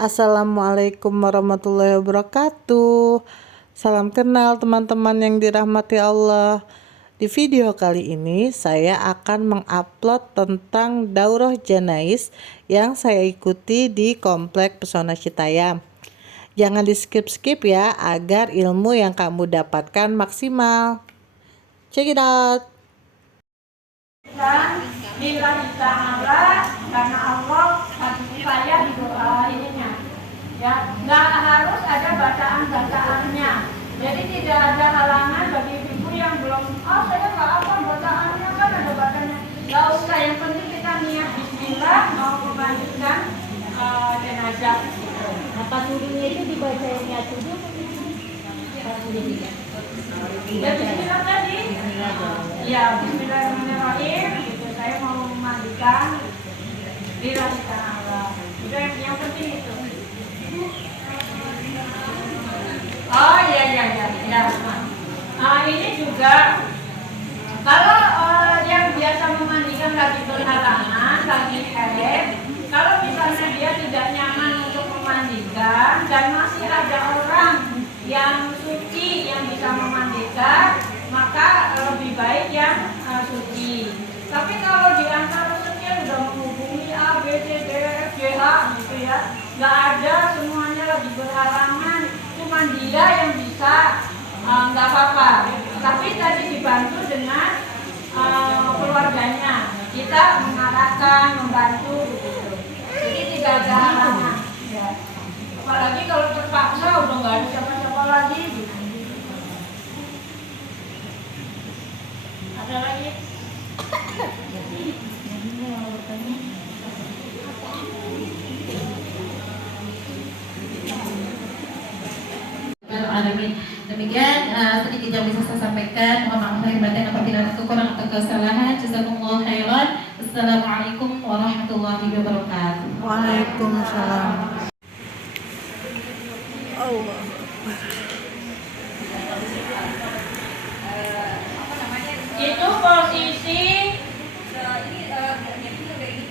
Assalamualaikum warahmatullahi wabarakatuh. Salam kenal teman-teman yang dirahmati Allah. Di video kali ini saya akan mengupload tentang daurah janais yang saya ikuti di Komplek Pesona Citayam. Jangan di skip-skip ya, agar ilmu yang kamu dapatkan maksimal. Check it out. Lillahi ta'ala, karena Allah saya di doa ininya ya, nggak harus ada bacaan-bacaannya, jadi tidak ada halangan bagi ibu yang belum saya nggak apa bacaannya, kan ada bacanya, nggak usah, yang penting kita niat bismillah mau memandikan jenazah. Apa tuduhnya itu dibacainnya tuduh? Ya bismillah tadi, ya bismillahirrahmanirrahim gitu, saya mau memandikan lillahi ta'ala, itu yang penting itu. Oh iya. Ini juga kalau yang biasa memandikan lagi berhalangan, lagi haid, kalau misalnya dia tidak nyaman untuk memandikan dan masih ada orang yang suci yang bisa memandikan, maka lebih baik yang suci. Tapi kalau di antara sekian sudah menghubungi A, B, C, D, F, G, H gitu ya, nggak ada, semuanya lagi berhalangan, cuma dia yang bisa, nggak apa-apa. Tapi tadi dibantu dengan keluarganya, kita mengarahkan, membantu gitu. Jadi tidak ada halangan. Ya. Apalagi kalau terpaksa udah nggak ada siapa-siapa lagi gitu. Ada lagi? Demikian sedikit yang bisa saya sampaikan. Mohon maaf lahir batin apabila ada kekurangan atau kesalahan. Jazakumullah khairan. Assalamualaikum warahmatullahi wabarakatuh. Waalaikumsalam. Allah. Itu posisi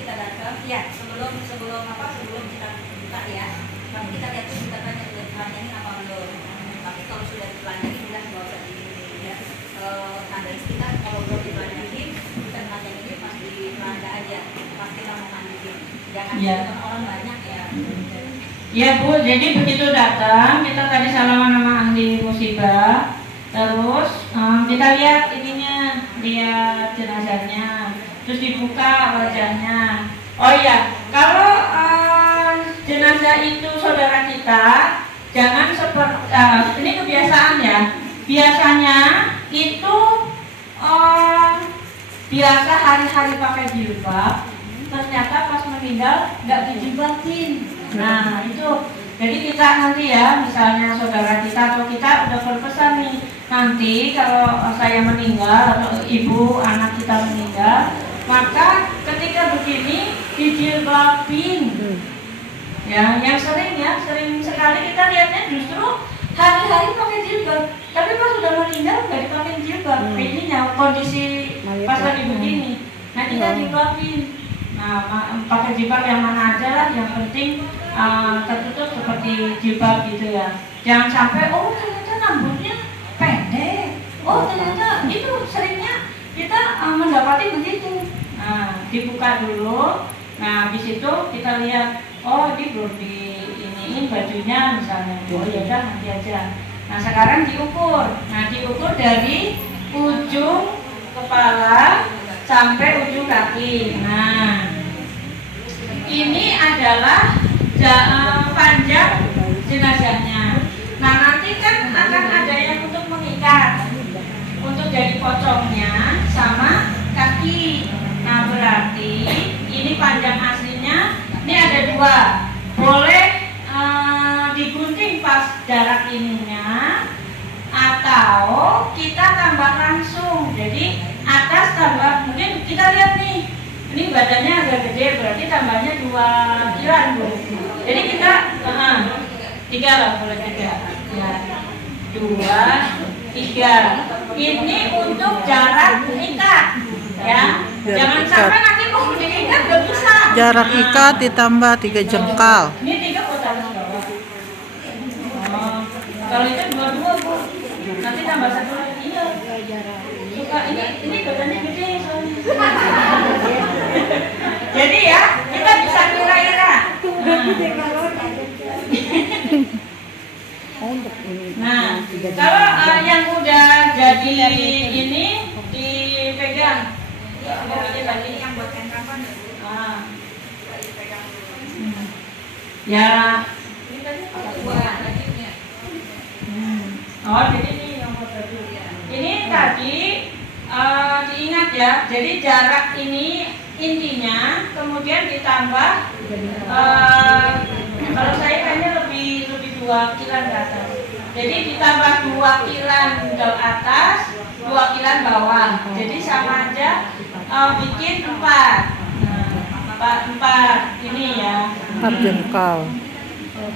kita datang ya, sebelum kita buka ya, tapi kita lihat dulu, kita tanya sudah dipelajari apa belum. Tapi kalau sudah dipelajari udah nggak usah di ya, standaris kita kalau belum dipelajari kita pelajari pas di Belanda aja, pas kita mau mandiin, jangan ya. Orang banyak ya. Ya Bu, jadi begitu datang kita tadi salaman sama ahli musibah, terus kita lihat ininya, lihat jenazahnya, terus dibuka wajahnya. Oh iya, kalau jenazah itu saudara kita, jangan seperti ini kebiasaan ya. Biasanya itu biasa hari-hari pakai jilbab, ternyata pas meninggal nggak dijilbabin. Nah itu, jadi kita nanti ya, misalnya saudara kita atau kita udah berpesan nih, nanti kalau saya meninggal atau ibu anak kita meninggal, maka ketika begini dijilbabin. Ya, yang sering sekali kita lihatnya justru hari-hari pakai jilbab, tapi pas sudah meninggal nggak dipakai jilbab. Ininya kondisi pas lagi begini, nah kita jilbabin. Nah, pakai jilbab yang mana aja lah, yang penting tertutup seperti jilbab gitu ya. Jangan sampai ternyata rambutnya pendek, ternyata itu seringnya kita mendapati begitu. Nah, dibuka dulu. Nah, habis itu kita lihat, ini belum di iniin bajunya misalnya. Ya udah nanti aja. Nah, sekarang diukur. Nah, diukur dari ujung kepala sampai ujung kaki. Nah, ini adalah panjang jenazahnya. Nah, nanti kan akan ada yang untuk mengikat, untuk jadi pocongnya sama kaki. Nah, berarti ini panjang aslinya, ini ada dua. Boleh digunting pas jarak ininya, atau kita tambah langsung. Jadi atas tambah, mungkin kita lihat nih, ini badannya agak gede, berarti tambahnya 2 kiloan Bu. Jadi kita 3 lah, boleh 3 ya. 2, 3. Ini untuk jarak ikat ya. Jangan sampai nanti mau diikat nggak bisa. Jarak ikat ditambah 3 jengkal. Ini 3 kota Kalau itu dua-dua Bu. Nanti tambah satu lagi. Iya. Suka ini badannya gede soalnya. Jadi ya kita bisa kira-kira. Nah, kalau yang udah jadi ini dipegang. Ini yang buat kain kapan ya Bu? Ah. Dipegang dulu. Ya. Ini tadi buat bajunya. Oh, jadi ini yang buat baju. Ini tadi diingat ya. Jadi jarak ini intinya, kemudian ditambah kalau saya kayaknya lebih 2 kilan ke atas. Jadi ditambah 2 kilan ke atas, 2 kilan bawah. Jadi sama aja bikin 4. Nah, 4 ini ya. 4 jengkal.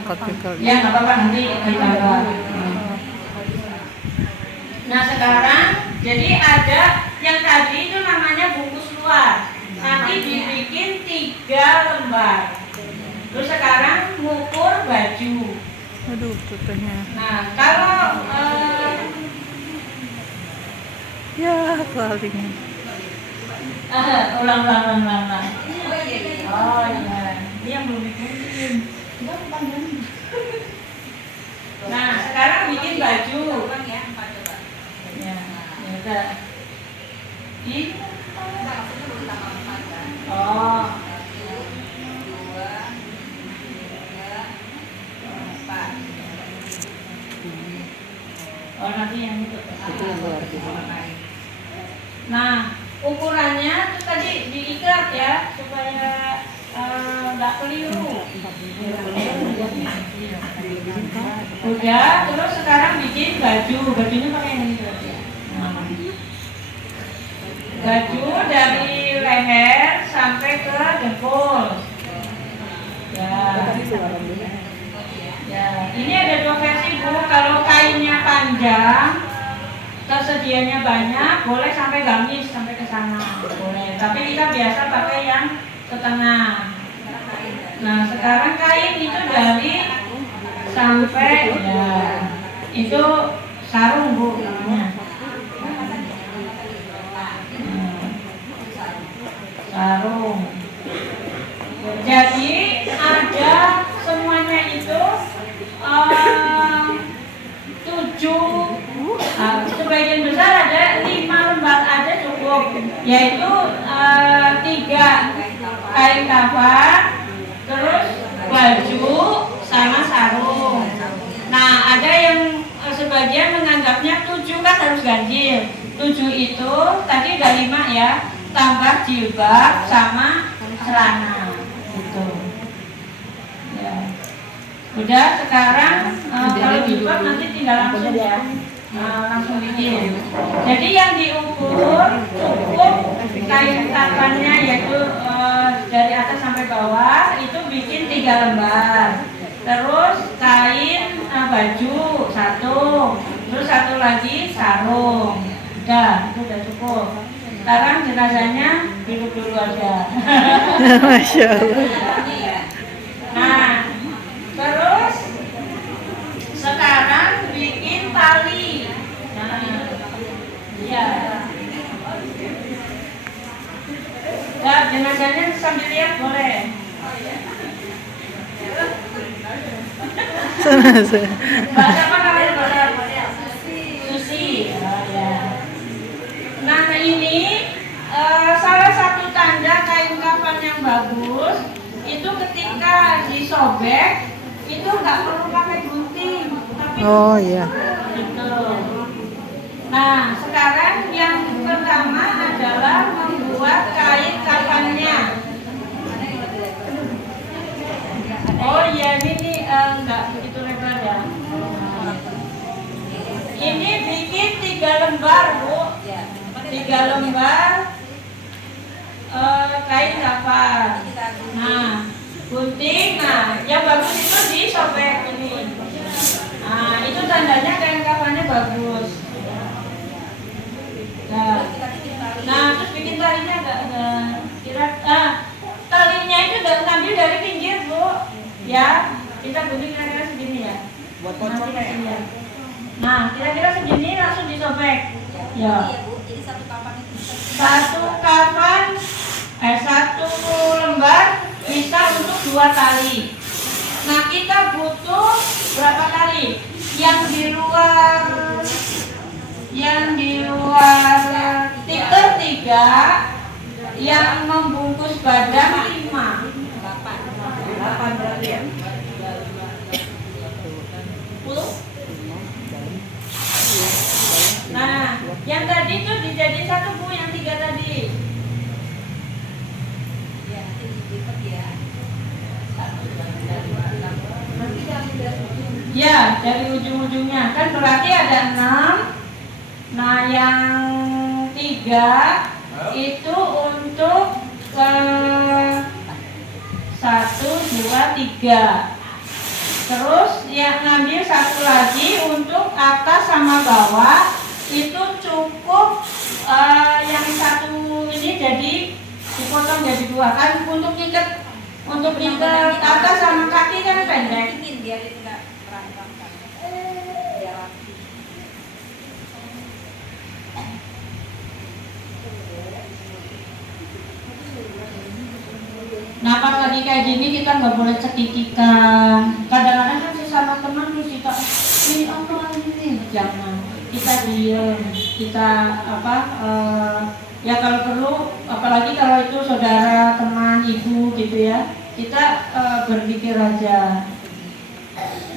4 jengkal. Ya nggak apa-apa nanti ditambah. Nah sekarang jadi ada yang tadi itu namanya bungkus luar. Nanti dibikin 3 lembar. Terus sekarang ngukur baju. Aduh, tutupnya. Nah kalau Ya, palingnya. ulang. Oh iya. Oh iya, ini yang belum bikin. Nah sekarang bikin baju. Ulang ya, 4 coba. Ya, udah. Ini. Enggak, maksudnya belum tambah 4 kan? Oh. 1, 2, 3, 4. Oh nanti yang itu. Itu yang luar biasa. Nah ukurannya itu tadi diikat ya supaya nggak keliru. Udah, terus sekarang bikin baju. Bajunya pakai yang ini berarti ya. Baju dari leher sampai ke dengkul. Ya, ini ada 2 versi Bu. Kalau kainnya panjang, tersedianya banyak, boleh sampai gamis sampai ke sana, boleh. Tapi kita biasa pakai yang setengah. Nah, sekarang kain itu dari sampai ya itu sarung Bu namanya. Sarung. Jadi ada semuanya itu 7, sebagian besar ada 5 lembar aja cukup, yaitu 3 kain kafan, terus baju sama sarung. Nah ada yang sebagian menganggapnya 7 kan harus ganjil. 7 itu tadi ada 5 ya, tambah jilbab sama celana gitu. Ya. Udah sekarang kalau jilbab nanti tinggal langsung ya, langsung bikin. Jadi yang diukur cukup kain kafannya yaitu dari atas sampai bawah itu bikin 3 lembar. Terus kain baju 1, terus 1 lagi sarung. Udah, itu udah cukup. Sekarang jenazahnya duduk dulu aja. Masya Allah. Nah, terus sekarang bikin tali. Nah, iya. Ya, jenazahnya sambil lihat boleh. Bahasa apa namanya model? Susi. Oh, ya. Nah ini salah satu tanda kain kafan yang bagus itu ketika disobek itu nggak perlu pakai gunting, tapi Oh iya. gitu. Nah sekarang yang pertama adalah membuat kain kafannya. Oh iya ini nggak begitu lebar ya. Ini bikin 3 lembar Bu. 3 lembar kain kafan. Nah, gunting. Nah, yang bagus itu disobek ini. Nah, itu tandanya kain kafannya bagus. Nah, terus bikin talinya ada kira talinya itu ngambil dari pinggir Bu. Ya, kita gunting kira-kira segini ya. Buat poconnya ya. Nah, kira-kira segini langsung disobek. Ya. Iya Bu, jadi satu kapan itu bisa Satu lembar bisa untuk 2 kali. Nah, kita butuh berapa kali? Yang di luar tikar 3, yang membungkus badan 5. 8 berarti ya. 10. Nah, yang tadi tuh dijadiin satu Bu, yang 3 tadi. ya nanti dilipat ya. Ya, dari ujung-ujungnya kan berarti ada 6. Nah, yang 3 itu untuk 1, 2, 3. Terus yang ngambil satu lagi untuk atas sama bawah, itu cukup yang satu ini jadi dipotong jadi 2 kan untuk ikat atas sama kaki kan pendek. Dingin biar itu nggak berantem kan. Biar rapi. Nah, pas lagi kayak gini kita nggak boleh cekikikan. Kadang-kadang kan sesama teman terus kita ini apa ini, jangan. Kita diem, kita ya kalau perlu, apalagi kalau itu saudara, teman, ibu gitu ya, kita berpikir aja.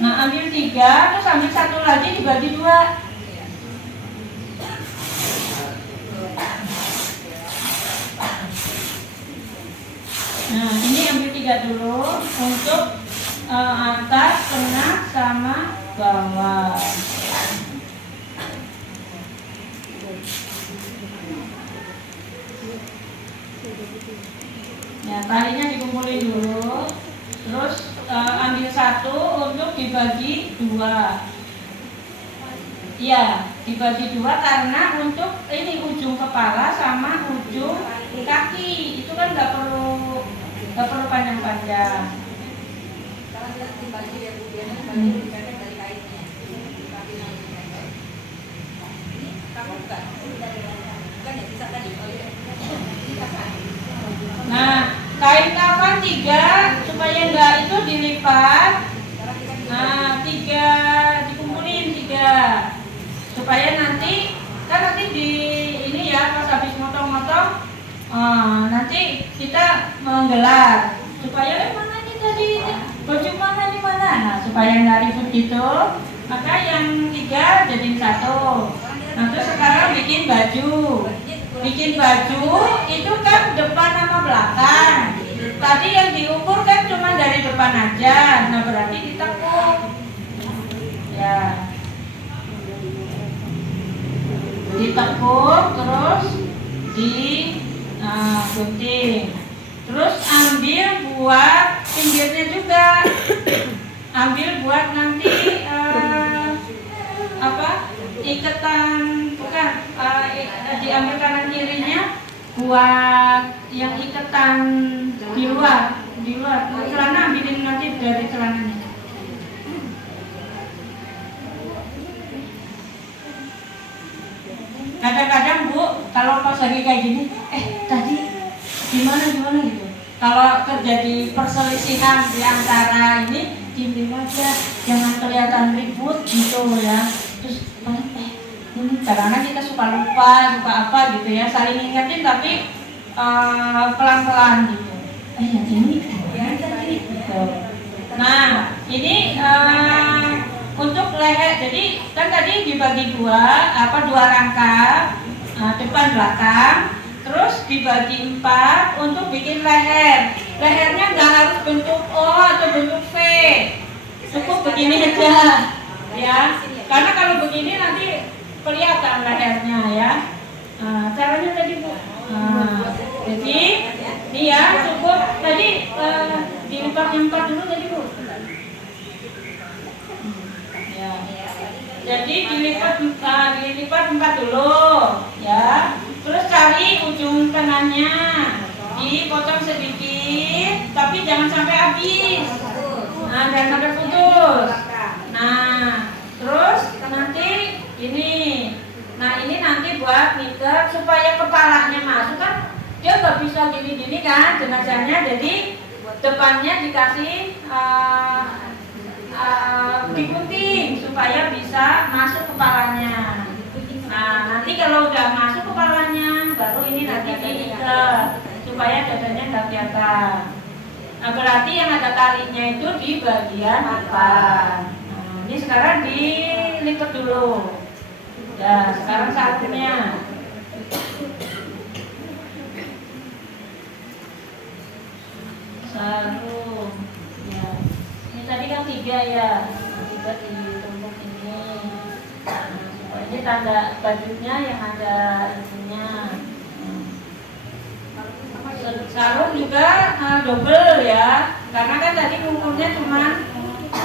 Nah, ambil 3, terus ambil satu lagi dibagi 2. Nah, ini ambil 3 dulu untuk atas, tengah, sama bawah. Ya, talinya dikumpulin dulu. Terus ambil 1 untuk dibagi 2. Iya, dibagi 2 karena untuk ini ujung kepala sama ujung kaki itu kan nggak perlu panjang-panjang. Karena kita dibagi ya Bu, biasanya dibagi dipepet dari kainnya. Dibagi nanti dipepet. Ini kamu bukan ya bisa tadi. Oh iya. Nah, kain kafan 3 supaya enggak itu dilipat. Nah, 3 dikumpulin 3 supaya nanti di ini ya pas habis motong-motong nanti kita menggelar supaya mana ini tadi baju mana ini mana. Nah, supaya nggak ribut gitu, maka yang 3 jadiin 1. Nah, terus sekarang bikin baju itu kan depan sama belakang. Tadi yang diukur kan cuma dari depan aja. Nah, berarti ditekuk ya, ditekuk terus gunting. Terus ambil buat pinggirnya juga, ambil buat nanti iketan, bukan diambil kanan kirinya buat yang iketan di luar celana, ambilin nanti dari celananya. Kadang-kadang Bu, kalau pas lagi kayak gini, tadi gimana gitu. Kalau terjadi perselisihan di antara ini, diem aja, jangan kelihatan ribut gitu ya. Terus ini karena kita suka lupa, suka apa gitu ya, saling ingetin tapi pelan-pelan gitu. Yang ini gitu. Nah, ini untuk leher, jadi kan tadi dibagi 2 rangka, depan belakang, terus dibagi 4 untuk bikin leher. Lehernya nggak harus bentuk O atau bentuk V, cukup begini aja ya, karena kalau begini nanti kelihatan lehernya ya. Caranya tadi Bu, jadi ini ya cukup tadi dilipat 4 dulu tadi Bu. Ya. Jadi dilipat 4 dulu ya. Terus cari ujung tengahnya, dipotong sedikit tapi jangan sampai habis. Nah, jangan sampai putus. Nah, dia nggak bisa gini-gini kan jenazahnya, jadi depannya dikasih digunting supaya bisa masuk kepalanya. Nah nanti kalau udah masuk kepalanya baru ini nanti diikat supaya dadanya nggak kelihatan. Nah berarti yang ada talinya itu di bagian depan. Nah, ini sekarang dilipat dulu. Ya sekarang sarungnya. Sarung. Ya. Ini tadi kan 3 ya. 3 ditumpuk ini. Nah, supaya ini tanda bajunya yang ada ininya. Sarung juga double ya, karena kan tadi ngukurnya cuma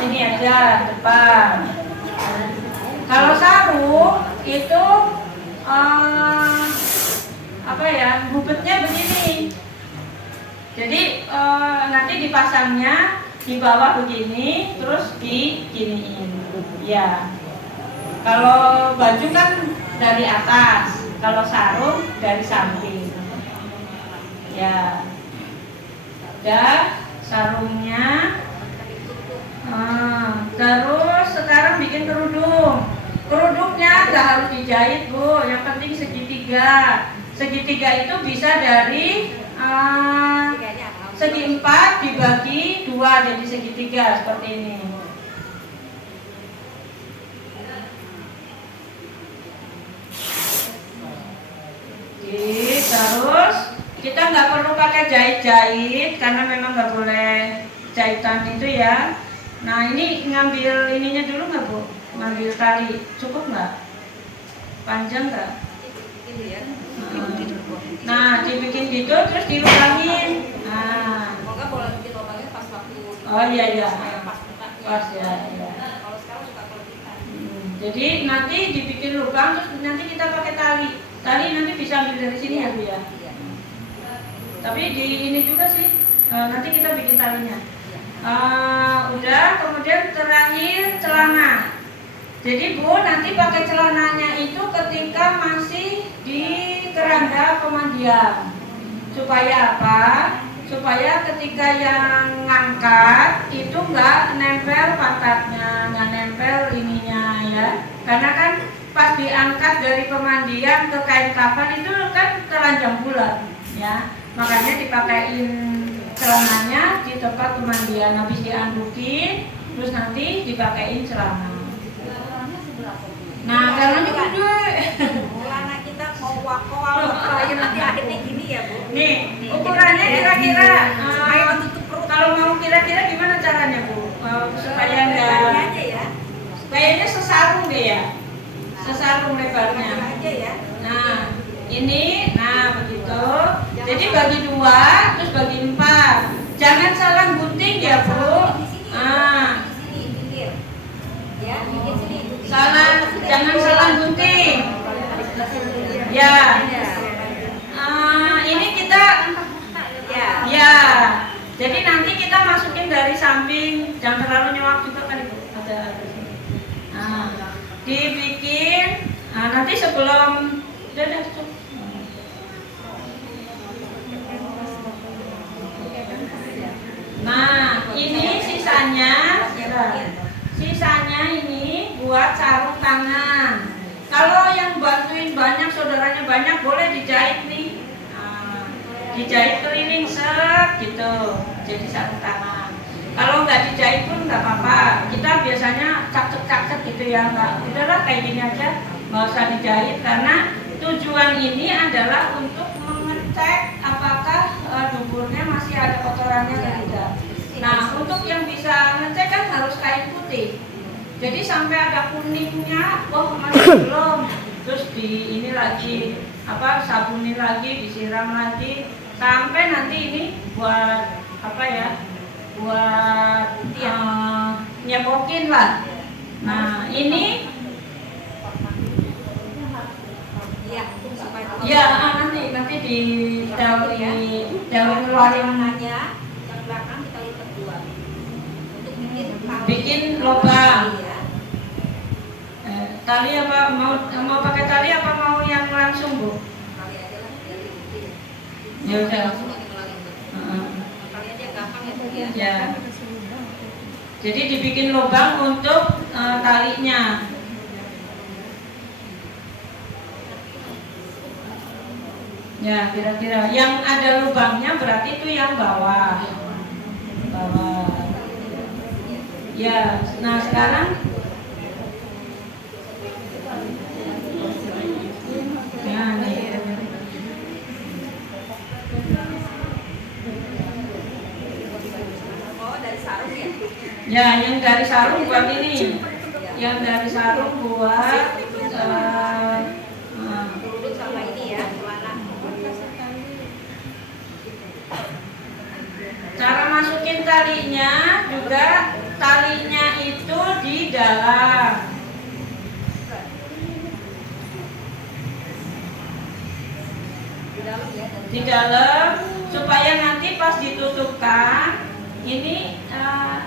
ini aja depan. Kalau sarung itu apa ya, bubetnya begini. Jadi nanti dipasangnya di bawah begini, terus diginiin. Ya. Kalau baju kan dari atas, kalau sarung dari samping. Ya, udah sarungnya. Terus sekarang bikin kerudung. Kerudungnya nggak harus dijahit bu, yang penting segitiga. Segitiga itu bisa dari segi 4 dibagi 2 jadi segitiga seperti ini. Terus kita nggak perlu pakai jahit-jahit karena memang nggak boleh jahitan itu ya. Nah ini ngambil ininya dulu nggak bu? Ngambil tali cukup nggak? Panjang nggak? Nah dibikin gitu terus dilubangin. Nah. Semoga boleh bikin lubangnya pas waktu. Oh iya iya. Pas bukanya. Pas ya. Iya. Kalau sekarang suka kelebihan. Jadi nanti dibikin lubang terus nanti kita pakai tali. Tali nanti bisa ambil dari sini ya bu ya. Iya. Tapi di ini juga sih nanti kita bikin talinya. Udah, kemudian terakhir celana. Jadi bu nanti pakai celananya itu ketika masih di keranda pemandian. Supaya apa? Supaya ketika yang ngangkat itu nggak nempel pantatnya, nggak nempel ininya ya. Karena kan pas diangkat dari pemandian ke kain kafan itu kan telanjang bulat ya. Makanya dipakein celananya di tempat pemandian, habis diandukin terus nanti dipakein celana. Nah, celananya gede. Celana kita mau wakowal apalagi nanti akhirnya gini ya bu. Nih, ukurannya kira-kira tutup perut. kalau mau kira-kira gimana caranya bu? Supaya Lebarnya enggak aja ya. kayaknya sesarung deh ya. Sesarung lebarnya. Aja ya. Nah, ini, nah begitu. Jadi bagi 2, terus bagi 4. Jangan salah gunting ya bu. Ah, Di sini pinggir. Ya, pinggir sini. jangan salah gunting. Ya. Ini kita, Ya. ya. Jadi nanti kita masukin dari samping, jangan terlalu nyewak juga kan ibu. Ada sini. Nah, dibikin. Nanti sebelum udah cukup. Nah, ini sisanya ini buat sarung tangan. Kalau yang bantuin banyak, saudaranya banyak, boleh dijahit nih. Nah, dijahit keliling set gitu, jadi sarung tangan. Kalau nggak dijahit pun nggak apa-apa. Kita biasanya cakcet-cakcet gitu ya, nggak. Udahlah kayak gini aja, nggak usah dijahit karena tujuan ini adalah untuk mengecek apakah duburnya masih ada kotorannya atau tidak. Nah, untuk yang bisa ngecek kan harus kain putih. Jadi sampai ada kuningnya, oh masih belum. Terus di ini lagi sabunin lagi, disiram lagi sampai nanti ini buat apa ya? Buat nyepokin lah. Nah, ini Iya, supaya ya nanti di daun keluarin tangannya yang belakang kita lipat 2 untuk bikin lubang. Iya. Tali apa mau pakai tali apa mau yang langsung bu? Kali aja lah biar diikutin. Ya udah. langsung aja kalau gitu. Heeh. Kali aja gampang ya Bu ya. Ya. Jadi dibikin lubang untuk talinya. Ya, kira-kira yang ada lubangnya berarti itu yang bawah. Bawah. Ya, nah sekarang ya nih. Oh, dari sarung ya. Ya, yang dari sarung buat ini. Yang dari sarung buat Urut sama ini ya, celana. cara masukin talinya juga talinya itu di dalam. Di dalam ya. Di dalam supaya nanti pas ditutupkan ini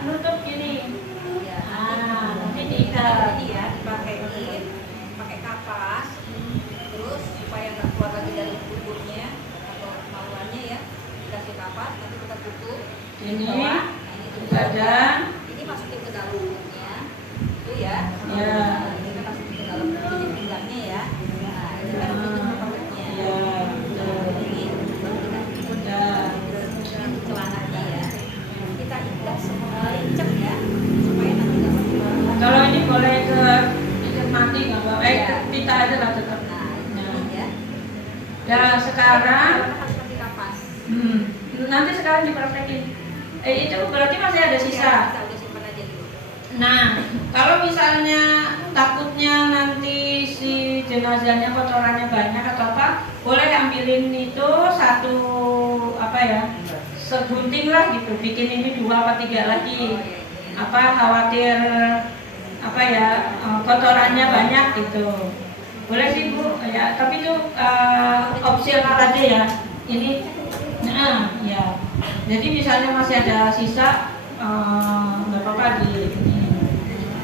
nutup ini. Ya. Nanti diikat. Ini ya, dipakein, pakai kapas, terus supaya nggak keluar lagi dari buburnya atau maluannya ya, dikasih kapas, nanti kita tutup. Ini Bawah, nah ini tutup. badan. Ini masukin ke dalam mulutnya, itu ya. Ya. Ini kan masukin ke dalam jadi pinggangnya ya. Nah, ini kan tutup mulutnya. Ya, betul. Ini baru kita tutup Ya. celananya ya. Kita ikat semua, incek ya, supaya nanti nggak keluar. Kalau ini boleh ke ikat mati nggak apa? Pita aja lah tetap. Nah, ini ya. Ya sekarang, Harus pakai kapas. nanti sekarang dipraktekin. Itu berarti masih ada sisa. Kita udah simpan aja dulu. Nah, kalau misalnya takutnya nanti si jenazahnya kotorannya banyak atau apa, boleh ambilin itu satu apa ya, segunting lah gitu, bikin ini 2 atau 3 lagi. Apa khawatir apa ya kotorannya banyak gitu. Boleh sih Bu, ya. Tapi itu opsional aja ya. Ini, nah, ya. Jadi misalnya masih ada sisa, nggak apa-apa di ini.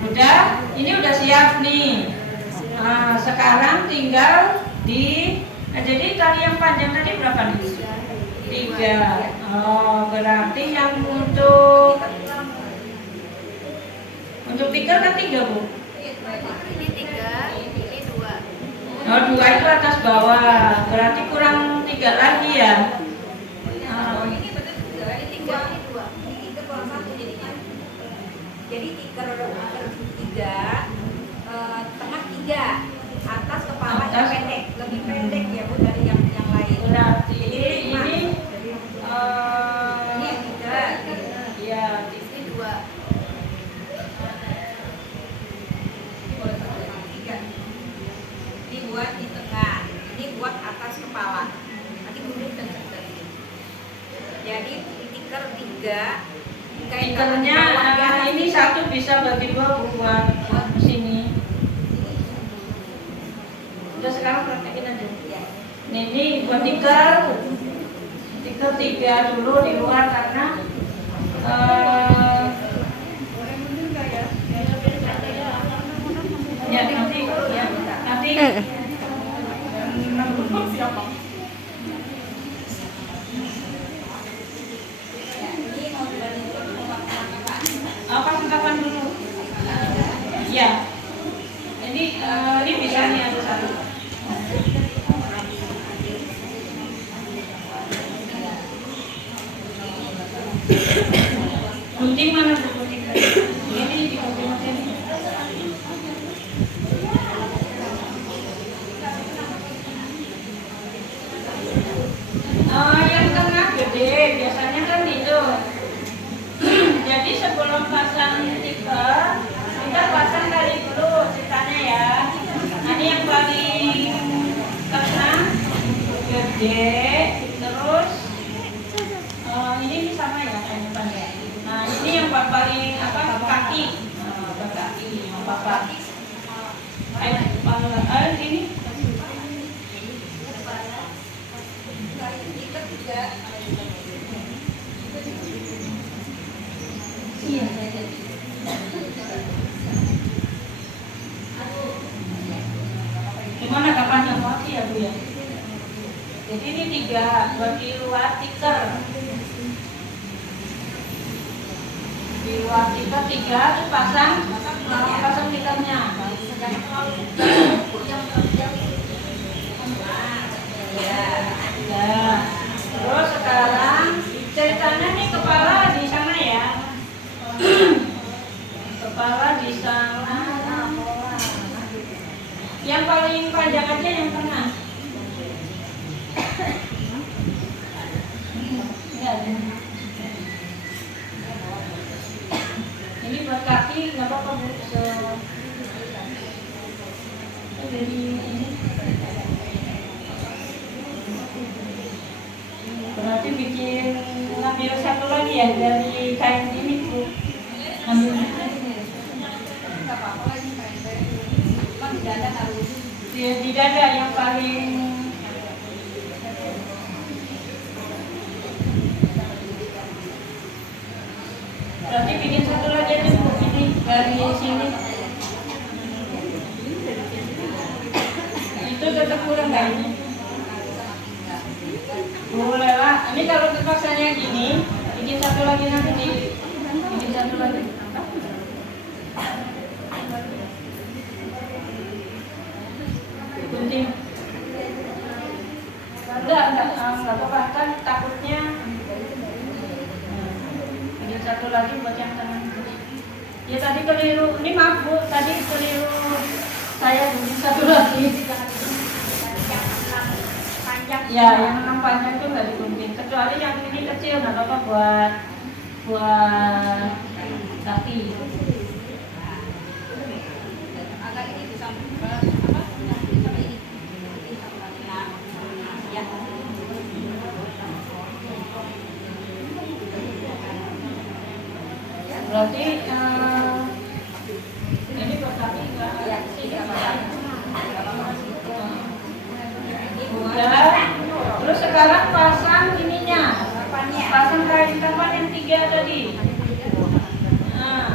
Udah, ini udah siap nih. Sekarang tinggal jadi tali yang panjang tadi berapa nih? 3. Oh, berarti yang untuk tikar kan 3 Bu. Ini 3, ini 2. Oh, 2 itu atas bawah. Berarti kurang 3 lagi ya. Ini betul juga, ini 3, ini 2. Ini kita kurang 1 jadinya. Jadi tikar 3, tengah 3, atas kepala yang pendek, lebih pendek ya Bu dari yang lain. Berarti ini Ini yang 3, ya ini 2. Ini buat di tengah, ini buat atas kepala. Nanti gundul dan sebagainya. Jadi tikar 3, tikernya ini satu bisa bagi 2 Bu buat sini. Udah sekarang praktekin aja. ya. Ini buat tiker 3 dulu di luar karena ya nanti Ini mau dibanding dulu apa singkapan dulu ya ini bisa nih ada satu gunting mana Bu? Gunting ini di gunting sini. Yang tengah gede biasanya kan itu. Jadi sebelum pasang stiker kita pasang tali dulu ceritanya ya. Nah, ini yang paling tengah gede, terus ini sama ya kayaknya. Nah ini yang paling kaki, kaki ini. Iya. Gimana kapan yang mati ya Bu ya? Jadi ini 3 buat di luar tikar. Di luar tikar 3 terus pasang tikarnya. Ya. Terus sekarang ceritanya nih kepala di sana ya. Kepala di sana. Yang paling panjang aja yang tengah. Ya. Ini buat kaki nggak apa-apa Bu. Dari ini. Berarti bikin ngambil satu lagi ya dari kain ini Bu. Ambil di dada yang paling berarti bikin satu lagi aja Bu, ini dari sini itu tetap kurang nggak ini? Boleh lah, ini kalau terpaksanya gini bikin satu lagi nanti bikin satu lagi. Gunting. Enggak apa-apa kan takutnya. Bikin satu lagi buat yang kanan. Ya tadi keliru, ini maaf Bu, tadi keliru saya bikin satu lagi. Panjang. Ya, yang 6 panjang itu nggak digunting. Kecuali yang ini kecil, nggak apa-apa buat kaki. Agak ini bisa Berarti ini buat kaki enggak? ya, Sini ya. udah. Terus sekarang pasang ininya. Pasang kain kapan yang 3 tadi. Nah.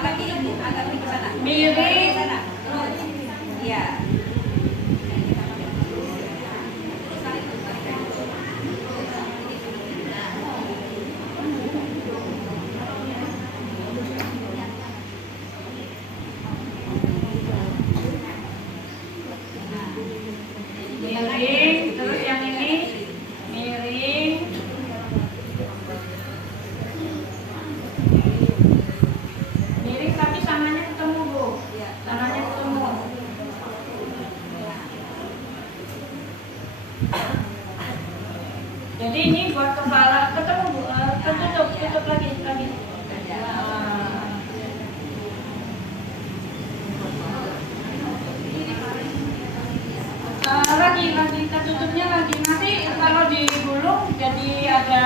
Agak kiri ke sana. Miring. Sana. Terus. Iya. Miring, terus yang ini miring. Miring tapi sananya ketemu Bu. Sananya ketemu. Jadi ini buat kepala ketemu Bu. Tutup lagi. Lagi kita tutupnya lagi, nanti kalau digulung jadi ada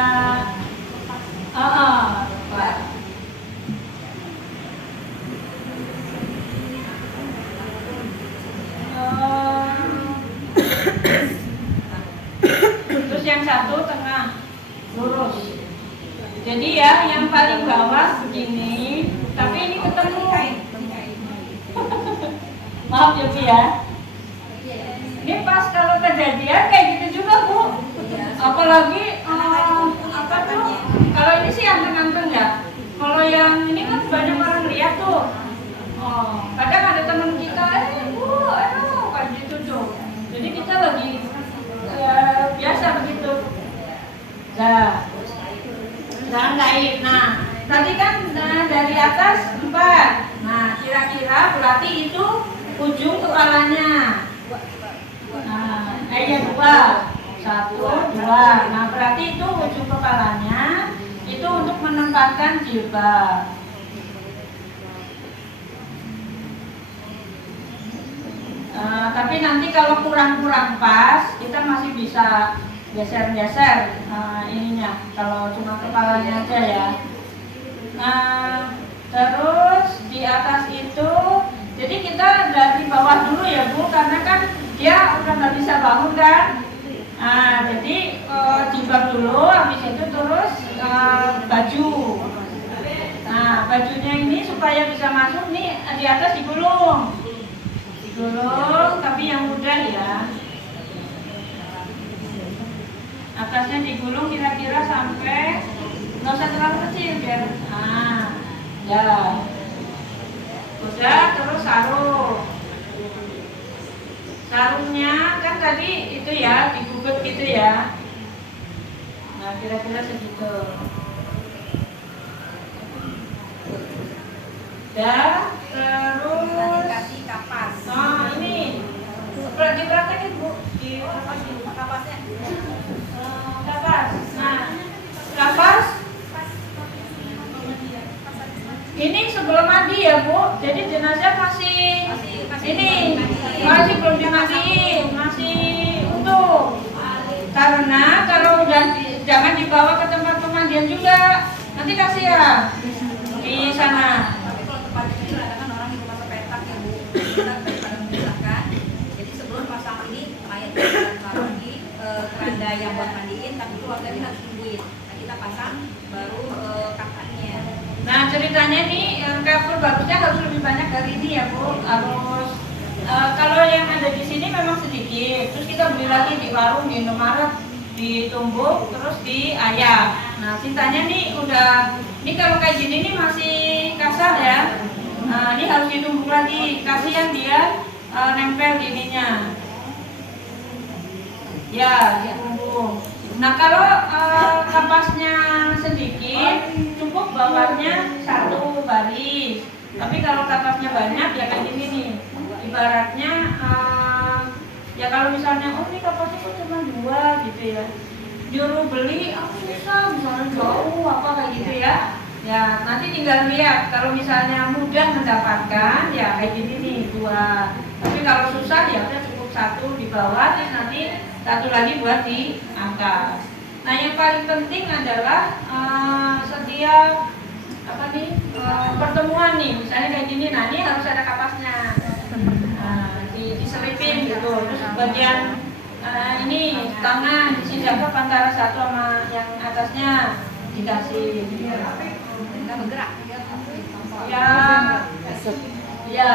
Pak. Terus yang satu tengah lurus. Jadi ya yang paling bawah begini, tapi ini ketemu. Maaf ya Bu ya. Ini pas kalau kejadian kayak gitu juga Bu. Apalagi apa tuh? Kalau ini sih anteng-anteng ya. Kalau yang ini kan banyak orang lihat tuh. Kadang ada teman kita, Bu, aduh kayak gitu tuh. Jadi kita lagi biasa begitu. Nah, jangan kait. Nah, tadi kan dari atas 4. Nah, kira-kira berarti itu ujung kepalanya. Nah, kayaknya 2, 1, 2. Nah, berarti itu ujung kepalanya itu untuk menempatkan jilbab. Tapi nanti kalau kurang-kurang pas, kita masih bisa geser-geser ininya. Kalau cuma kepalanya aja ya. Nah, terus di atas itu, jadi kita dari bawah dulu ya Bu, karena kan dia udah nggak bisa bangun kan. Nah, jadi jilbab dulu, habis itu terus baju. Nah, bajunya ini supaya bisa masuk nih di atas digulung, tapi yang mudah ya. Atasnya digulung kira-kira sampai nggak usah terlalu kecil biar ya udah. Terus sarungnya kan tadi itu ya digubet gitu ya. Nah kira-kira segitu. Dan terus Kasih kapas. nah ini dipraktekin Bu di Kapasnya. kapas. Nah kapas ini sebelum mandi ya Bu. Jadi jenazah masih ini masih belum dimandiin, masih utuh. Karena kalau udah jangan dibawa ke tempat pemandian juga, nanti kasihan di sana. Tapi kalau tempat kecil ada kan orang di rumah sepetak ya Bu. Kita daripada memisahkan. Jadi sebelum pasang ini mayat kita taruh di keranda yang buat mandiin, tapi keluarga ini harus tungguin. Nah kita pasang baru kafannya. Nah ceritanya nih cover bagusnya harus lebih banyak dari ini ya Bu. Harus kalau yang ada di sini memang sedikit. Terus kita beli lagi di warung, di Indomaret, di Tumbuk, terus di Ayam. Nah cintanya nih udah, ini kalau kayak gini nih masih kasar ya. Nah ini harus ditumbuk lagi. Kasihan dia nempel di ininya. Ya ditumbuk. Nah kalau kapasnya sedikit, cukup bakarnya satu baris. Tapi kalau kapasnya banyak ya kayak gini nih. Ibaratnya ya kalau misalnya oh ini kapasnya kok cuma 2 gitu ya. Juru beli susah, misalnya jauh apa kayak gitu ya. Ya nanti tinggal lihat kalau misalnya mudah mendapatkan ya kayak gini nih 2. Tapi kalau susah ya udah cukup 1 di bawah, terus nanti 1 lagi buat di atas. Nah yang paling penting adalah setiap pertemuan nih, misalnya kayak gini, nah ini harus ada kapasnya, diselipin gitu. Terus bagian ini tangan disidangkan antara satu sama yang atasnya dikasih. Nggak bergerak. Ya.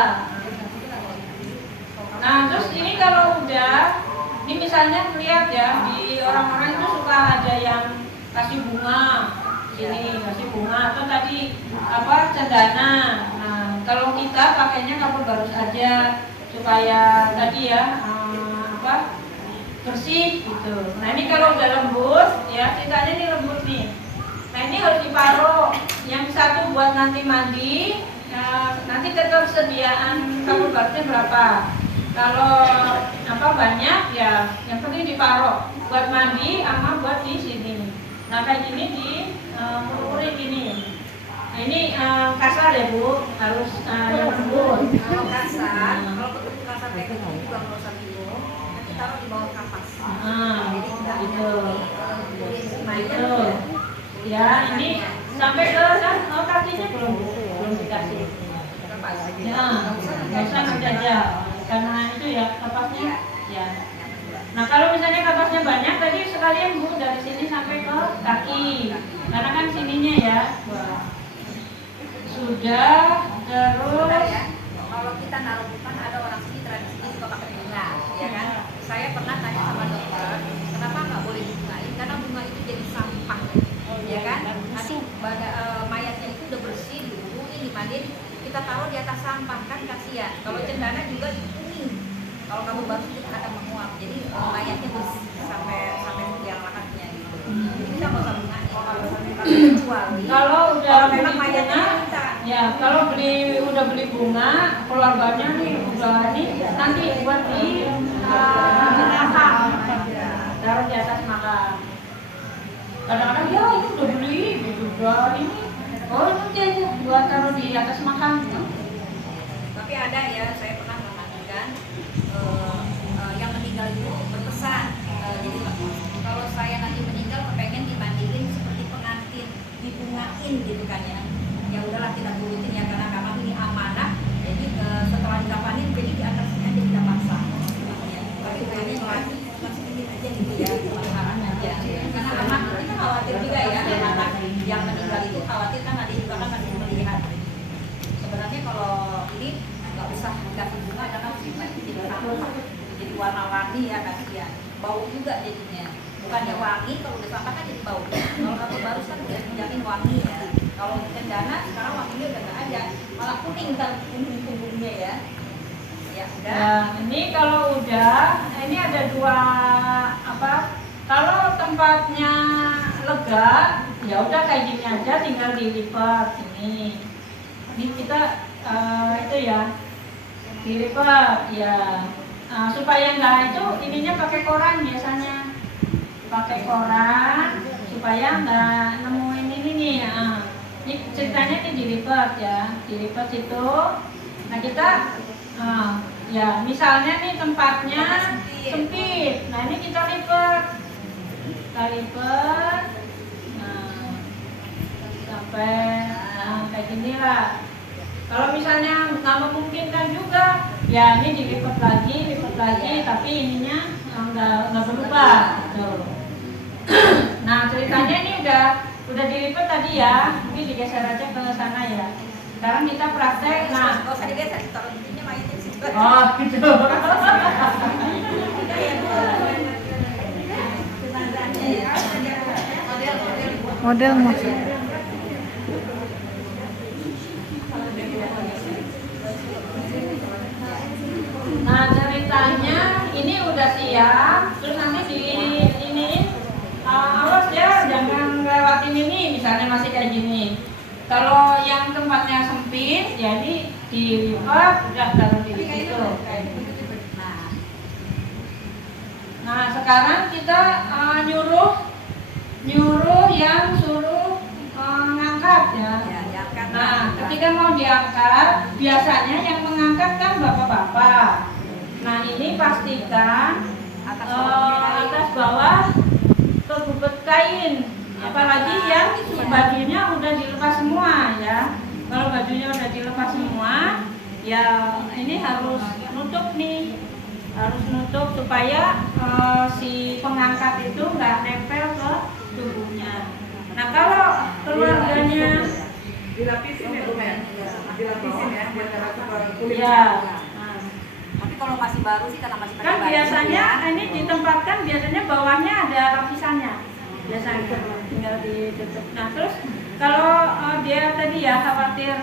Nah terus ini kalau udah, ini misalnya lihat ya di orang-orang itu suka ada yang kasih bunga. Ini kasih bunga atau tadi cendana. Nah kalau kita pakainya kapur barus aja supaya tadi ya bersih gitu. Nah ini kalau udah lembut ya, ceritanya ini lembut nih. Nah ini harus diparuh. Yang satu buat nanti mandi. Nanti ketersediaan kapur barusnya berapa? Kalau banyak ya yang penting diparuh buat mandi sama buat di sini. Nah kayak gini di murid gini. Nah ini kasar ya Bu, harus yang lembut. Kalau kasar, kalau betul kasar kayak gini juga nggak usah bingung. Nanti taruh di bawah kapas. Jadi tidak gitu. Itu. Ya ini sampai ke kakinya belum dikasih. Ya, nggak usah menjajal karena itu ya kapasnya. Ya. Nah kalau misalnya kapasnya banyak tadi sekalian Bu dari sini sampai ke kaki. Karena kan sininya ya. Sudah terus Ya. Kalau kita naruh bukan ada orang sini tradisinya suka pakai bunga, ya kan? Saya pernah tanya sama dokter, kenapa nggak boleh dibungain? Karena bunga itu jadi sampah, ya kan? Nanti mayatnya itu udah bersih, dihubungin, dimandiin, kita taruh di atas sampah kan kasihan. Kalau cendana juga dihubungin. Kalau kamu baru kita akan menguap, jadi mayatnya bersih sampai yang lahatnya gitu. Jadi kita nggak usah bungain. Kecuali kalau udah kalau beli memang mayatnya bunga, kita ya kalau udah beli bunga, keluarganya nih udah ini nanti buat di makam, taruh di atas makam. Kadang-kadang ya itu udah beli, udah ini, nanti aja buat taruh di atas makam. tapi ada ya, saya pernah memandikan yang meninggal itu berpesan jadi kalau saya nanti meninggal kepengen dimandiin seperti pengantin, dibungain gitu kan ya udahlah kita turutin ya karena memang ini amanah, jadi setelah dikapanin jadi di atasnya aja kita pasang ya. Tapi bunganya lagi cuma sedikit aja gitu ya, cuma saran aja karena anak kita khawatir juga ya, anak yang meninggal itu khawatir kan nanti juga kan masih melihat warna-warni ya, kasihan bau juga jadinya. Bukannya wangi, kalau udah sampah kan jadi bau. Kalau kapur baru kan udah menjamin wangi ya. Kalau cendana sekarang wanginya udah nggak ada, malah kuning kan punggungnya ya. Ya udah. Nah, ini kalau udah, ini ada dua apa? Kalau tempatnya lega, ya udah kayak gini aja, tinggal dilipat ini. Ini kita itu ya dilipat ya. Nah, supaya enggak itu ininya pakai koran biasanya, pakai koran supaya enggak nemuin ini nih. Nah, ini ceritanya ini dilipat ya, dilipat itu. Nah kita ya misalnya nih tempatnya sempit, nah ini kita lipat, nah, sampai kayak gini lah. Kalau misalnya nggak memungkinkan juga, ya ini dilipat lagi, tapi ininya nggak berubah. Tuh. Nah ceritanya ini udah dilipat tadi ya, mungkin digeser aja ke sana ya. Sekarang kita praktek. Nah, nggak usah digeser, taruh intinya mainnya di situ. oh gitu. Model maksud. Nah ceritanya ini udah siap, terus nanti di ini awas ya jangan lewatin ini, misalnya masih kayak gini. Kalau yang tempatnya sempit, jadi dilipat udah taruh di situ. Nah sekarang kita nyuruh yang suruh ngangkat ya. Nah, ketika mau diangkat, biasanya yang mengangkat kan bapak-bapak. Nah, ini pastikan atas bawah kebubet kain. Apalagi yang bajunya udah dilepas semua ya. Kalau bajunya udah dilepas semua, ya ini harus nutup nih. Harus nutup supaya si pengangkat itu nggak nempel ke tubuhnya. Nah, kalau keluarganya dilapisin ya Bu ya, dilapisin ya biar nggak masuk ke kulit. ya. Tapi kalau masih baru sih karena masih pakai Kan baju, biasanya ya. ini ditempatkan biasanya bawahnya ada lapisannya. Biasanya tinggal ditutup. Nah, terus kalau dia tadi ya khawatir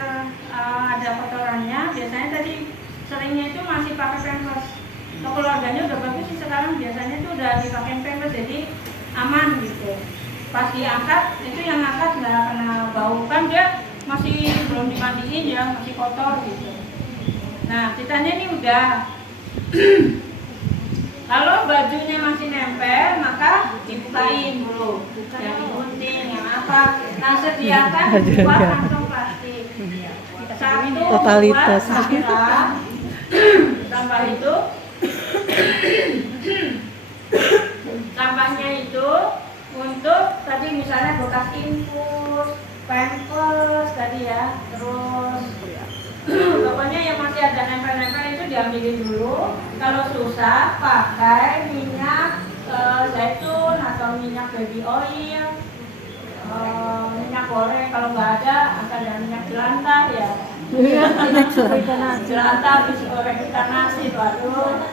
ada kotorannya, biasanya tadi seringnya itu masih pakai pampers. Kalau keluarganya udah bagus sih sekarang biasanya itu udah dipakai pampers jadi aman gitu. Pas diangkat itu yang angkat nggak kena bau, kan dia masih belum dimandiin ya, masih kotor gitu. Nah ceritanya ini udah kalau bajunya masih nempel maka dibukain dulu, yang digunting, yang apa. Nah sediakan dua kantong plastik, satu Totalitas. buat sampah, sampah itu sampahnya itu untuk tadi misalnya bekas infus, pampers tadi ya, terus pokoknya yang masih ada nempel-nempel itu diambilin dulu. Kalau susah pakai minyak zaitun atau minyak baby oil, minyak goreng. Kalau nggak ada minyak jelantah ya. Jelantah habis goreng ikan nasi, waduh.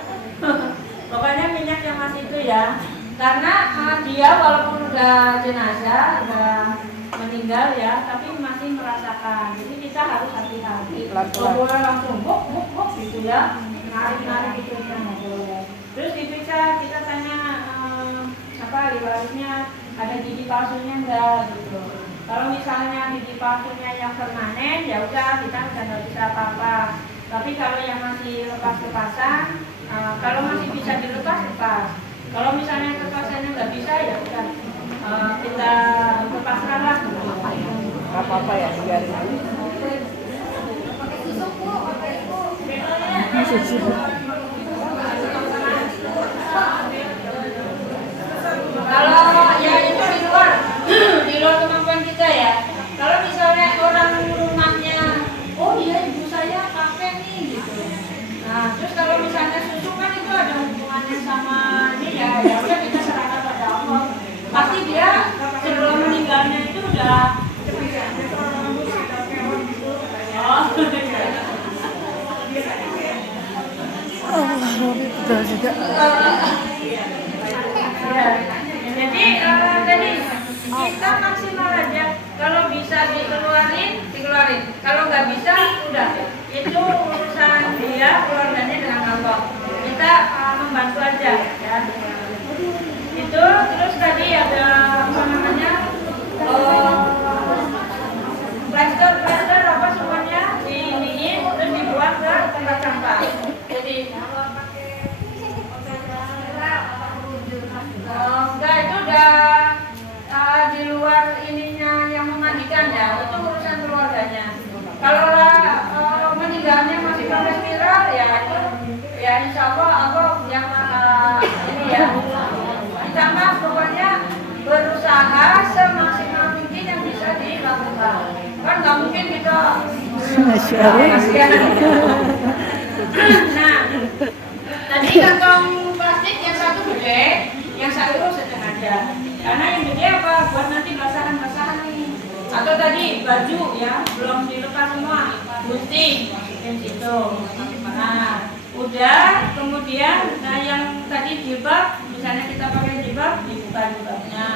Pokoknya minyak yang masih itu ya. Karena dia walaupun udah jenazah, udah meninggal ya, tapi masih merasakan. Jadi kita harus hati-hati. Nggak boleh langsung buk gitu ya, narik gitu ya nggak boleh. Terus diperiksa, kita tanya riwayatnya ada gigi palsunya enggak gitu. Kalau misalnya gigi palsunya yang permanen, ya udah kita nggak bisa apa-apa. Tapi kalau yang masih lepas-lepasan, kalau masih bisa dilepas, lepas. Kalau misalnya lepasannya nggak bisa, ya udah kita lepaskan lah. Apa-apa ya, biarin aja. Kalau ya itu di luar kemampuan kita ya. Kalau misalnya orang rumahnya, oh iya ibu saya pakai nih gitu. Nah terus kalau misalnya susu kan itu ada hubungannya sama ini ya udah kita serahkan pada Allah. Pasti dia sebelum meninggalnya itu udah Allah, Ya. Jadi tadi kita maksimal aja. Kalau bisa dikeluarin, dikeluarin. Kalau nggak bisa, udah. Itu urusan dia, keluarganya dengan Allah. Kita membantu aja, ya. Itu terus tadi ada apa namanya? Plaster apa semuanya diiniin terus dibuang ke tempat sampah. Jadi enggak, itu udah di luar ininya yang memandikan ya, itu urusan keluarganya. Kalau meninggalnya masih pakai spiral ya itu ya insya Allah yang ini ya. Kita mah pokoknya berusaha semaksimal mungkin yang bisa dilakukan. Kan nggak mungkin kita Masya Allah. Nah, tadi kantong plastik yang satu gede, yang satu sedang aja. Karena yang gede apa? Buat nanti basahan-basahan nih. Atau tadi baju ya, belum dilepas semua, gunting masukin situ. Nah, udah, kemudian nah yang tadi jilbab, misalnya kita pakai jilbab, dibuka jilbabnya.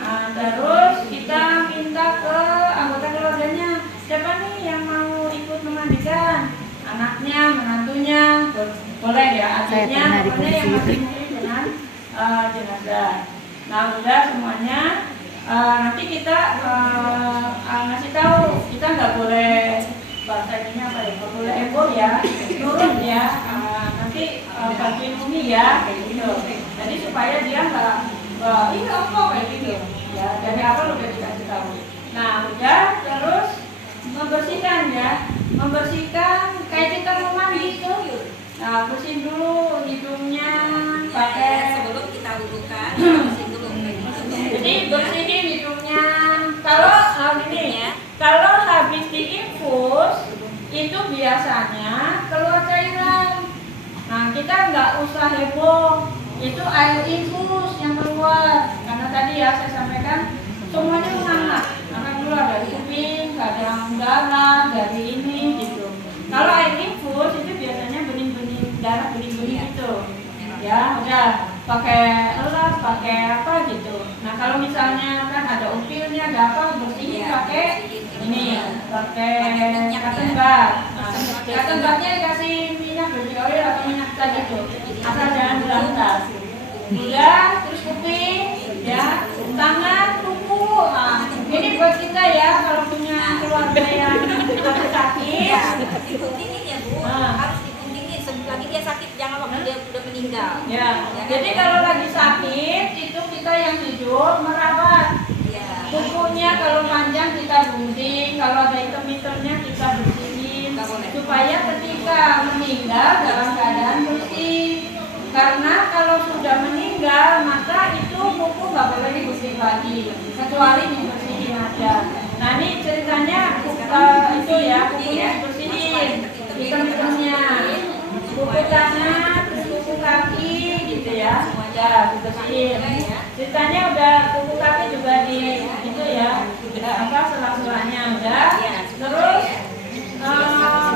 Nah, terus kita minta ke anggota keluarganya, siapa nih yang mau ikut memandikan? Anaknya, menantunya, boleh ya, adiknya, pokoknya yang masih mungkin dengan jenazah. Nah, udah semuanya, nanti kita ngasih tahu, kita nggak boleh bahasa ininya apa ya, nggak boleh ego ya, nurut ya, nanti bantuin Umi ya, kayak gitu. Jadi supaya dia nggak ini apa kayak gitu, ya dari awal udah dikasih tahu. Nah, udah terus membersihkan ya, membersihkan kayak kita mau mandi itu. Nah, bersihin dulu hidungnya pakai sebelum kita wudukan, bersihin dulu. jadi bersihin hidungnya. Kalau gini ya, kalau habis diinfus itu biasanya keluar cairan. Nah, kita nggak usah heboh, itu air infus yang keluar. Karena tadi ya saya sampaikan semuanya menghangat, akan keluar dari kuping, kadang darah, dari ini gitu. Kalau air infus itu biasanya bening-bening darah, bening-bening gitu. Ya, udah pakai elas, pakai apa gitu. Nah, kalau misalnya kan ada upilnya, ada apa, bersihin pakai ini, pakai cotton bud. Nah, cotton budnya dikasih minyak baby oil atau minyak tadi tuh, asal jangan berantas. Udah, terus kuping, ya, tangan, kuku. Nah, ini buat kita ya, kalau punya keluarga yang sakit. Ya, dikuntingin ya Bu, harus dikuntingin. Lagi dia sakit, jangan waktu dia udah meninggal. Ya, jadi kalau lagi sakit itu kita yang hidup merawat. Ya. Kukunya kalau panjang kita gunting, kalau ada item-itemnya kita bersihin supaya ketika meninggal dalam keadaan bersih. Karena kalau sudah meninggal maka itu kuku nggak boleh digunting lagi, kecuali dibersihin aja. Nah, ini ceritanya itu ya, kukunya dibersihin, item-itemnya, kuku tangan, kuku kaki gitu ya, dibersihin. Ceritanya udah kuku kaki juga di itu ya, apa sela-selanya udah. Terus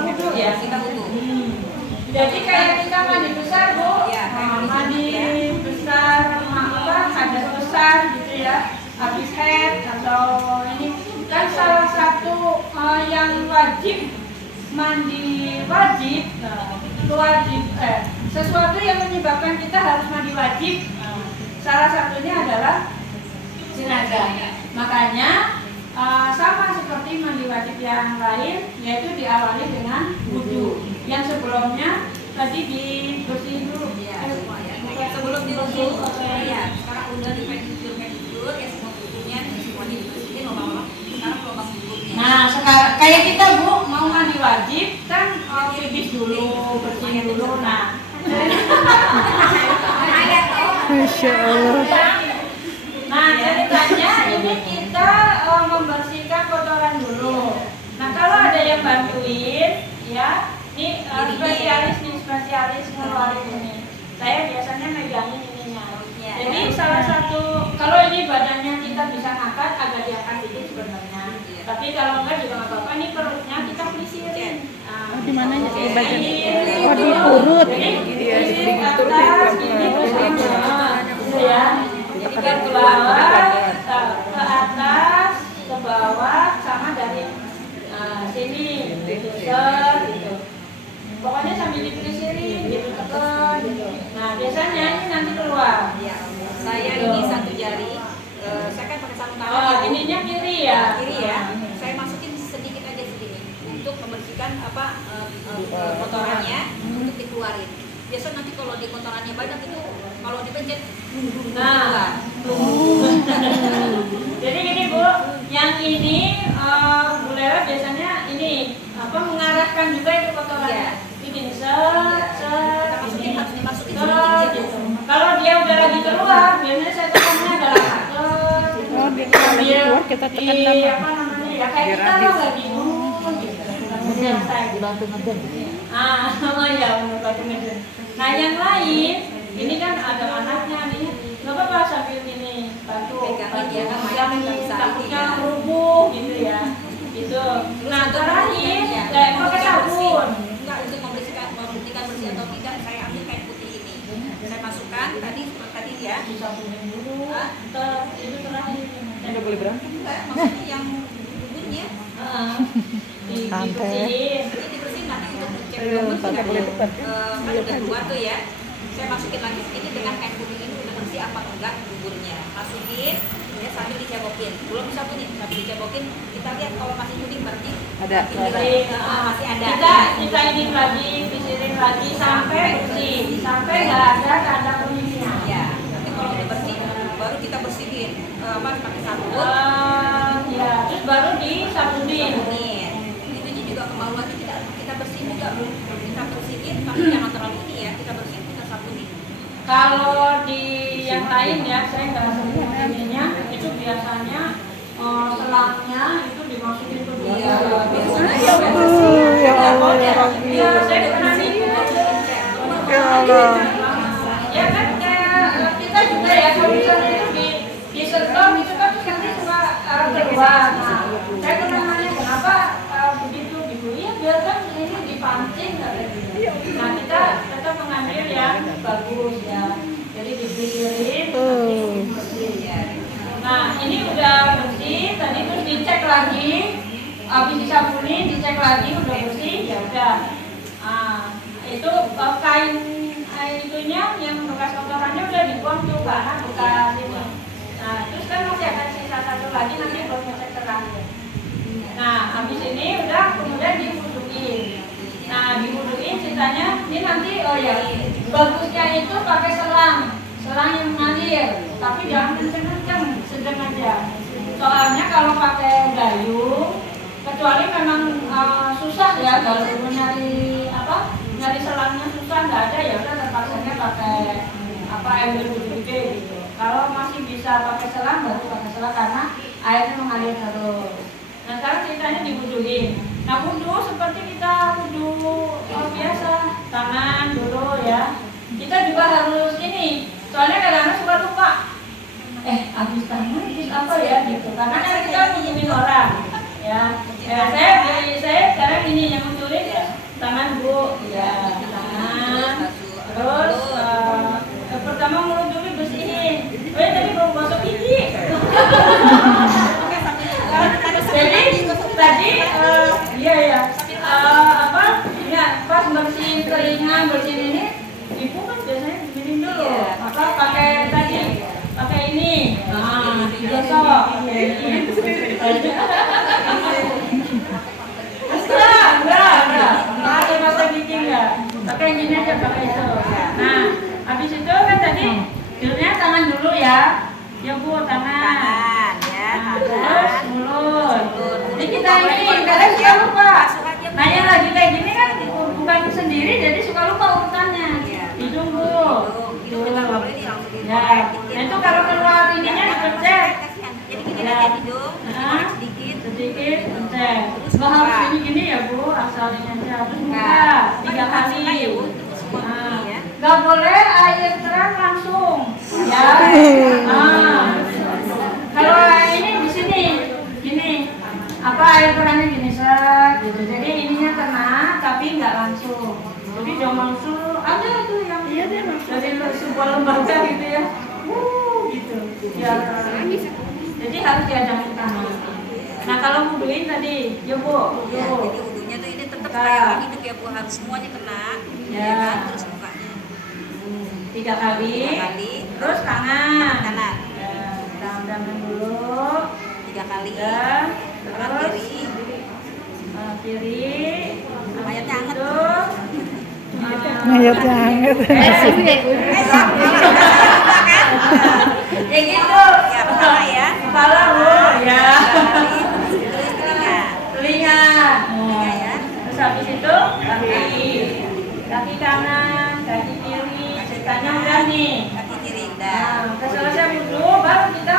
wudhu ya, Kita wudu. Jadi kayak kita mandi besar Bu, mandi besar, hadas besar gitu ya, habis head atau ini kan salah satu yang wajib mandi wajib, sesuatu yang menyebabkan kita harus mandi wajib. Salah satunya adalah jenazah. Makanya sama seperti mandi wajib yang lain, yaitu diawali dengan wudhu. Yang sebelumnya tadi dibersihin dulu. Sebelum diwudu, ya sekarang udah pedicure ya semua kukunya semuanya dibersihin lubang-lubang. Sekarang lubang kukunya. Nah, sekarang kayak kita Bu mau mandi wajib kan pipis dulu, bersihin dulu. Nah, Masya Allah. nah ceritanya ini kita membersihkan kotoran dulu. Nah, kalau ada yang bantuin, ya, ini spesialis ngeluarin ini. Saya biasanya megangin ininya. Jadi salah satu, kalau ini badannya kita bisa ngangkat, agak diangkat dikit sebenarnya. Tapi kalau enggak juga nggak apa-apa. Ini perutnya kita pelisirin. Nah, mananya? Di bagian Ini, oh di perut. Iya, di atas, turut ini ya, gitu ya. Jadi kan ke bawah, ke atas, ke bawah, sama dari sini, gitu, set, gitu. Pokoknya sambil dipelisirin, gitu, tekan, gitu. Nah, biasanya ini nanti keluar. Ya, saya ini satu jari, saya kan pakai sarung tangan ya, Bu. Ininya kiri ya. Kiri ya. Saya masukin sedikit aja segini untuk membersihkan kotorannya untuk dikeluarin. Biasa nanti kalau di kotorannya banyak itu kalau dipencet Nah, jadi gini Bu, yang ini Bu Lela biasanya ini mengarahkan juga itu kotorannya. Iya. Bikin set, kita masukin ini, harus dimasukin set, sedikit gitu. gitu. Kalau dia udah lagi keluar, biasanya saya tekannya adalah set, Oh, dia kalau lagi keluar kita tekan di lama. apa namanya ya kayak kita lah lagi gitu. Dibantu ngeden. Oh ya, bantu ngeden. Nah yang lain, ini kan ada anaknya nih, nggak apa-apa sambil ini bantu Pegangin ya, kan yang mayat nggak bisa takutnya ini ya. rubuh gitu ya, gitu. Nah terakhir, kayak pakai sabun. Enggak, untuk membuktikan bersih atau tidak, saya ambil kain putih ini. Saya masukkan tadi seperti tadi ya. Disabunin dulu, Hah? itu terakhir. Nggak boleh berantem. Enggak, maksudnya yang buburnya Dibersihin. ini dibersihin nanti untuk cek Ayo, bersih Tante nggak boleh ya. dekat. Kan udah keluar tuh ya. Saya masukin lagi ini dengan kain putih ini udah bersih apa enggak buburnya. Masukin ya sambil dicebokin. Belum disabunin, sambil dicebokin. Kita lihat kalau masih kuning berarti Ada. masih ada. Kita ini lagi, pisirin lagi sampai bersih, sampai nggak ada tanda kuningnya. Ya, nanti kalau udah bersih baru kita bersihin pakai sabun. Ya, terus baru disabunin. Sabunin. Itunya juga kemaluannya kita bersihin juga, Bu. Kita bersihin tapi jangan terlalu ini ya. Kita bersihin kita sabunin. Kalau di yang lain ya, saya nggak sebut ininya, itu biasanya selangnya itu dimasukin ke dulu. Iya, biasanya Ya Allah, ya Rabbi. Iya, saya pernah nih. Ya Allah. Ya kan kayak kita juga ya kalau misalnya itu di setor itu kan nanti suka keluar. Nah, saya pernah nanya kenapa begitu gitu. Iya biar kan ini dipancing katanya. Nah kita tetap mengambil yang bagus ya. Jadi dipisirin, nanti bersih ya. Nah ini udah bersih, tadi terus dicek lagi, habis disabuni dicek lagi udah bersih ya udah. Itu kain itunya yang bekas kotorannya udah dibuang tuh karena bekas ini. Nah terus kan masih ada sisa satu lagi nanti belum ngecek terakhir. Nah habis ini udah kemudian diwuduin. Nah diwuduin sisanya ini nanti bagusnya itu pakai selang yang mengalir, tapi jangan kenceng-kenceng, sedang aja. Soalnya kalau pakai gayung, kecuali memang susah ya kalau nyari selangnya susah nggak ada ya udah terpaksanya pakai ember gede gitu. Kalau masih bisa pakai selang baru pakai selang karena airnya mengalir terus. Nah sekarang ceritanya diwuduin. Nah wudu seperti kita wudu biasa, tangan dulu ya. Kita juga harus ini, soalnya kadang-kadang suka lupa. Habis tangan habis apa ya gitu. Karena kan kita wuduin orang ya. Saya sekarang ini yang wuduin ya tangan Bu, ya tangan. Terus pertama mulut dulu bersihin. Tadi belum gosok gigi. Jadi tadi pas bersihin telinga, bersihin ini, ibu kan biasanya begini dulu. Pakai ini. Gosok. Enggak. Ada masa bikin enggak? Pakai gini aja pakai itu. Nah, habis itu kan tadi jadinya tangan dulu ya. Ya Bu, tangan. Ya, Terus mulut. Jadi kita ini kadang suka lupa. Nah yang lagi kayak gini kan bukan sendiri, jadi suka lupa urutannya. Hidung Bu. Ya. Nah itu kalau keluar ininya dicek. Jadi gini aja hidung, sedikit. Sedikit cek. Nggak harus gini ya Bu, asal ini aja. Terus muka 3 kali. Nggak boleh air keran langsung. Ya. Kalau ini di sini, gini, air kerannya gini set, gitu. Jadi ininya kena, tapi tapi nggak langsung. Jadi jangan langsung ada tuh yang dari sebuah lembaga gitu ya, gitu. Ya, jadi harus diajak ke tangan. Nah kalau wuduin tadi, ya Bu, Ya, Bu. jadi wudhunya tuh ini tetap Buka. kayak orang hidup ya Bu, harus semuanya kena. Ya. Kan? Terus mukanya 3 kali, 3 kali. terus tangan. Kanan Ya, tangan dulu, 3 kali. dan Kanan terus kiri. kiri. Mayatnya hangat. Itu. Ngayatnya hangat. Ya gitu. Ya, pertama ya. Kepala Bu, ya. 3 kali. Terus telinga. Telinga. Telinga ya. Terus habis itu kaki kanan, kaki kiri. Ceritanya udah nih. Kaki kiri udah. Nah, selesai wudhu baru kita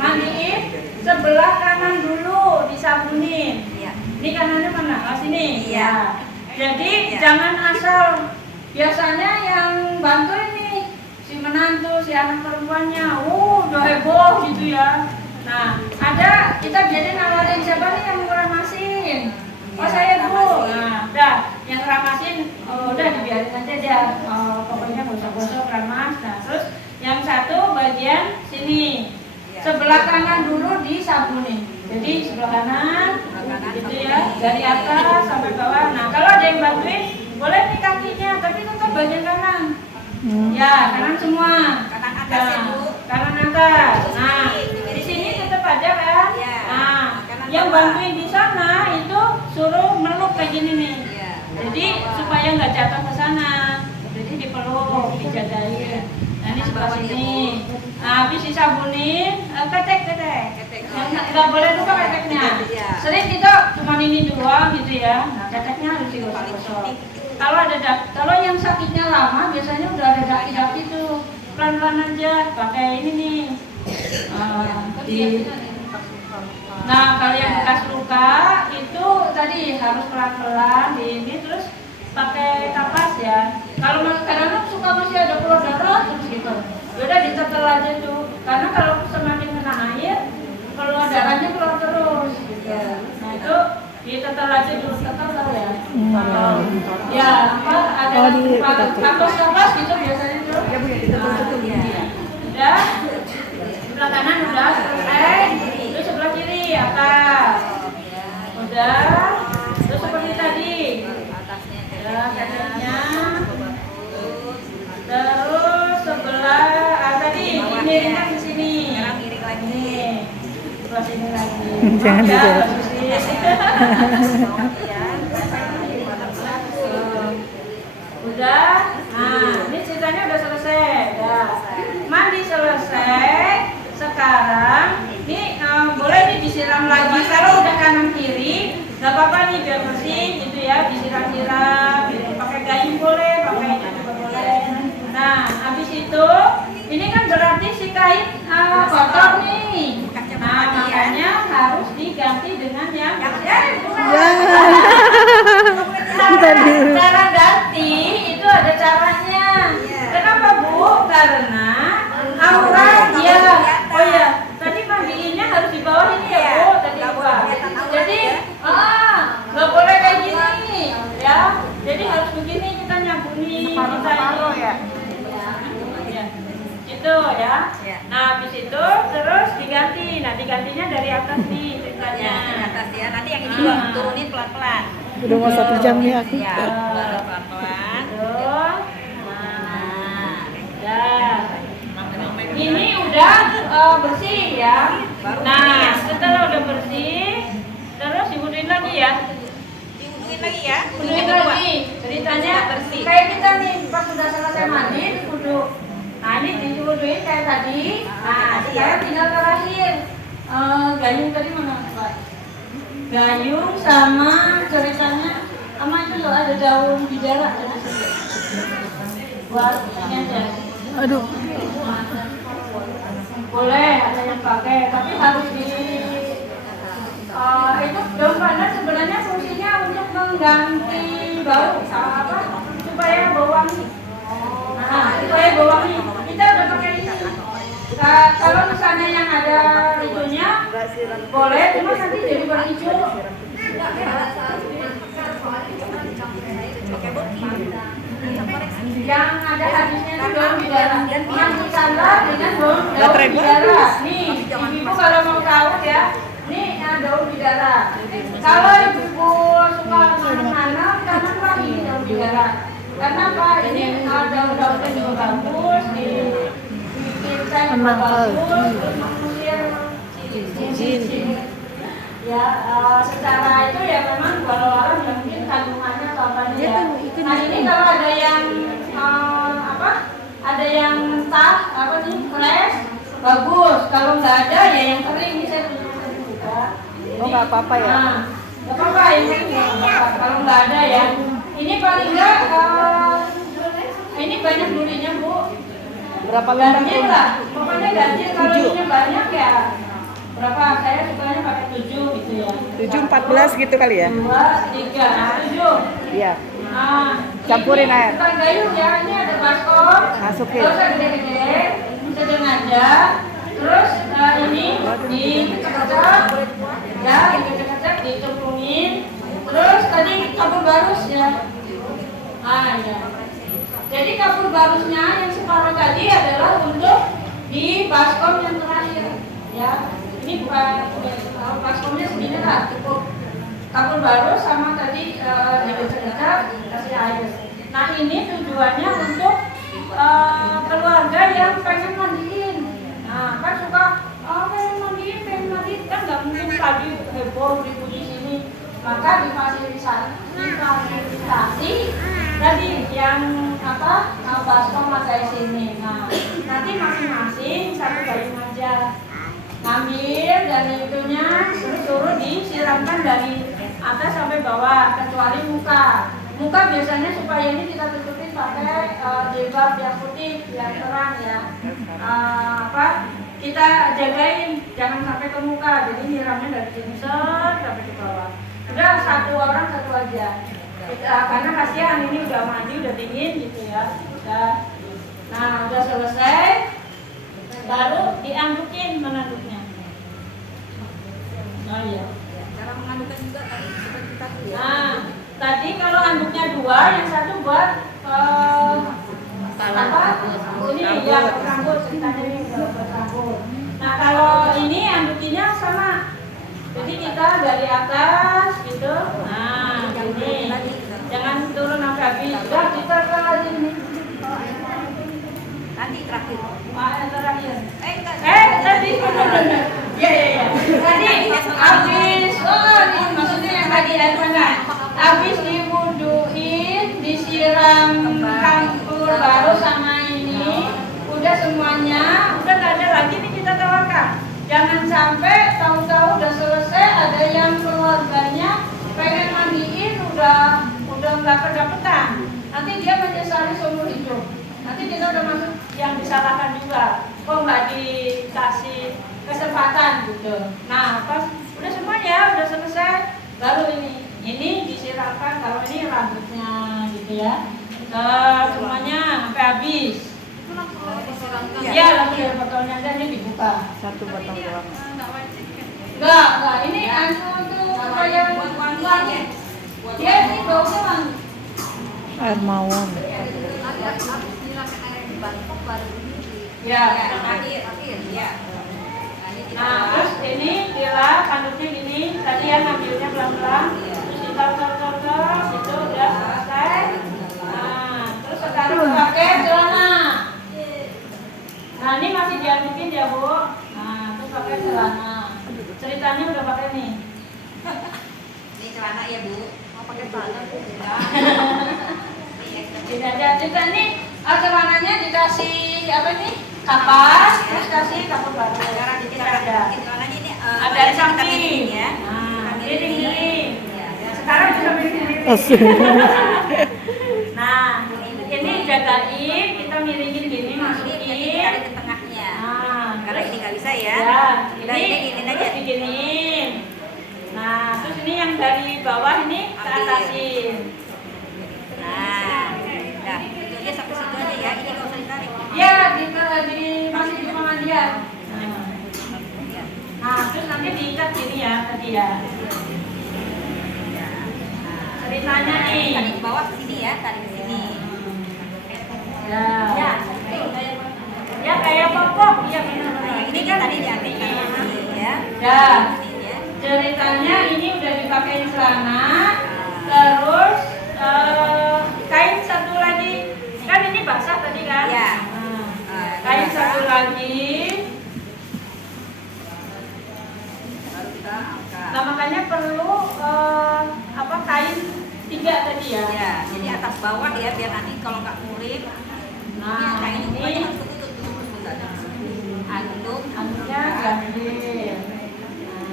mandiin sebelah kanan dulu disabunin. Iya. Ini kanannya mana? Oh sini. Iya. Jadi Iya. jangan asal biasanya yang bantu ini si menantu, si anak perempuannya, udah heboh gitu ya. Nah, ada kita jadi nawarin siapa nih yang ngeramasin. Oh Iya, saya Bu. ramasin. Nah, udah yang ngeramasin udah dibiarin aja dia. Pokoknya gosok-gosok ramas. Nah, terus yang satu bagian sini. Iya. Sebelah kanan dulu disabunin. Jadi sebelah kanan, gitu ya, dari atas sampai bawah. Nah, kalau ada yang bantuin, boleh nih kakinya, tapi tetap bagian kanan. Ya, kanan semua. Kanan atas ya Bu. Kanan atas. Nah, di sini tetap ada kan? Iya. Nah, Kanan yang bawah. bantuin di sana itu suruh meluk kayak gini nih. Iya. Jadi supaya nggak jatuh ke sana. Jadi dipeluk, dijagain. Nah, ini sebelah sini. Nah, habis disabunin, ketek. Nggak boleh lupa keteknya. Iya. Sering kita cuma ini doang gitu ya. Nah, keteknya harus digosok-gosok. Kalau yang sakitnya lama biasanya udah ada daki-daki tuh. Pelan-pelan aja pakai ini nih. Nah, kalau yang bekas luka itu tadi harus pelan-pelan di ini terus pakai kapas ya. Kalau kadang-kadang suka masih ada keluar darah terus gitu. Udah ditetel aja tuh. Karena kalau semakin kena air keluar darahnya keluar terus. Gitu. Nah itu ditetel aja dulu, tetel tahu ya. Ya apa ada kapas gitu biasanya tuh. Ya Bu, ya ditutup-tutup ya. Udah sebelah kanan udah selesai. Terus sebelah kiri atas. Udah. Terus seperti tadi. Atasnya Ya, kakinya. Terus sebelah tadi miringkan ke sini. sekarang iring lagi. Nih. Sebelah sini lagi. Jangan Ya, dijawab. Susi. Udah. Nah, ini ceritanya udah selesai. Udah. Mandi selesai. Sekarang ini boleh nih disiram lagi. Kalau udah kanan kiri, nggak apa-apa nih biar bersih gitu ya. Disiram-siram. Gitu. Pakai gayung boleh, pakai ini juga boleh. Nah, habis itu ini kan berarti si kain kotor nih. Nah, makanya harus diganti dengan yang cara ganti itu ada caranya. Kenapa Bu? Karena aurat ya. Oh ya, tadi mandiinnya harus di bawah ini ya Bu. Tadi lupa. Jadi nggak boleh kayak gini ya. Jadi harus begini kita nyambungin kita ini. Ya. Itu ya. Nah, habis itu terus diganti. Nah, digantinya dari atas nih ceritanya. Ya, di atas ya. Nanti yang ini juga turunin pelan-pelan. Udah mau 1 jam nih aku. Ya, baru pelan-pelan. Tuh. Nah, Ya. Ini udah bersih ya. Nah, setelah udah bersih, terus diwuduin lagi ya. diwuduin lagi ya. Wuduin lagi. Ceritanya kayak kita nih pas sudah selesai mandi, wudhu. Nah, ini diwuduin kayak tadi. Nah, sekarang tinggal terakhir. Gayung tadi mana Pak? Gayung sama ceritanya sama itu loh ada daun bidara ada di situ. Buat ini aja. Aduh. Boleh ada yang pakai, tapi harus di itu daun pandan sebenarnya fungsinya untuk mengganti bau apa supaya bau wangi. Nah, supaya bau wangi. Kita udah pakai ini. Kalau misalnya yang ada itunya boleh, cuma nanti jadi berhijau. pakai bokeh. Yang ada hadisnya itu daun bidara. Yang standar dengan daun bidara. Nih, ibu kalau mau tahu ya, nih daun bidara. Kalau ibu suka mana-mana, kenapa ini daun bidara? Karena apa? Ini daun-daunnya juga bagus, dibikin teh juga bagus, terus mengusir jin. Ya, secara itu ya memang kalau orang yang mungkin kandungannya atau apa ya. Nah ini kalau ada yang ada yang fresh, bagus. Kalau nggak ada ya yang kering ini saya tunjukkan juga. Oh, nggak apa-apa ya? Nggak apa-apa ini kalau nggak ada ya. Ini paling nggak ini banyak durinya Bu. Berapa lembar? Ganjil lah, pokoknya ganjil kalau ininya banyak ya. Berapa? Saya sukanya pakai 7 gitu ya. 7-14 gitu kali ya? 2, 3, 7. Iya. Nah, Campurin air. Bukan gayung ya, ini ada baskom. Masukin. Terus gede-gede, sedang aja. Terus ini dikecek-kecek, ya, dikecek-kecek, dicemplungin. Terus tadi kapur barus ya. Ya. Jadi kapur barusnya yang separuh tadi adalah untuk di baskom yang terakhir, ya. Ini bukan baskomnya segini lah, cukup kapur barus sama tadi dikecek-kecek, kasih air. Nah ini tujuannya untuk keluarga yang pengen mandiin. Nah kan suka pengen mandiin kan nggak mungkin tadi heboh ribut di sini. Maka difasilitasi tadi yang baskom ada di sini. Nah nanti masing-masing satu gayung aja ngambil dari itunya, suruh disiramkan dari atas sampai bawah kecuali muka. Muka biasanya supaya ini kita tutupin pakai jilbab yang putih yang terang ya. Kita jagain jangan sampai ke muka. Jadi nyiramnya dari sini sampai ke bawah. Udah satu orang satu aja. Karena kasihan ini udah mandi udah dingin gitu ya. Nah udah selesai. Baru diandukin menanduknya. Oh iya. Cara mengadukkan juga tadi seperti tadi ya. Nah, tadi kalau anduknya 2, yang satu buat ini ya rambut, ceritanya ini buat rambut. Nah kalau ini andukinya sama. Jadi kita dari atas gitu. Nah, gini. Jangan turun sampai habis. Udah kita ke sini. Nanti terakhir. Terakhir. Enggak. Tadi. Ya. Tadi habis. Ini maksudnya yang tadi ada habis diwuduin, disiram campur baru sama ini, udah semuanya, udah nggak ada lagi nih kita tawarkan. Jangan sampai tahu-tahu udah selesai ada yang keluarganya pengen mandiin udah nggak kedapetan. Nanti dia menyesali seumur hidup. Nanti kita udah masuk yang disalahkan juga. Kok nggak dikasih kesempatan gitu. Nah pas udah semuanya udah selesai baru ini disiramkan. Kalau ini rambutnya gitu ya, semuanya sampai habis. Ya lagi ya botolnya aja ini dibuka. Satu botol doang. Enggak, ini tuh supaya wangi. Dia ini baunya wangi. Air mawar. Ya. Akhir ya. Nah, terus ini dilap, handuknya gini. Tadi ya ngambilnya pelan-pelan. Terus ditaruh itu udah selesai. Nah, terus sekarang pakai celana. Nah, ini masih diandukin ya, Bu. Nah, terus pakai celana. Ceritanya udah pakai nih. Ini celana ya, Bu. Mau pakai celana, Bu. Tidak ada. Juga nih, celananya dikasih apa nih? Kapas, terus kasih kapur baru. Sekarang Kita ada. celananya ini Ada di samping miring ya. Nah, miring. Ya. Sekarang bisa miring. Nah, ini jagain, kita miringin gini, Ini masukin. ditarik ke tengahnya. Nah, Karena ini nggak bisa ya. ya, Udah, ini giniin aja. diginiin. Nah, terus ini yang dari bawah ini ke atasin. Nah, itu dia sampai situ aja ya. Ini nggak usah ditarik. Ya, masih di pengajian. Nah, terus nanti diikat gini ya tadi ya. ceritanya nih. Tadi ke bawah ke sini ya, tadi ke sini. Ya. Ya, Ya kayak popok. Ya benar-benar. ini kan tadi diartikan ini ya. Ya. Ini ya. Ceritanya ini udah dipakai celana, terus kain satu lagi. Kan ini basah tadi kan? Ya. Kain satu lagi. Baru kita angkat. Nah makanya perlu kain 3 tadi ya. Ya, jadi atas bawah ya biar nanti kalau nggak murid. Nah kain ini harus ketutup. anunya ganjil.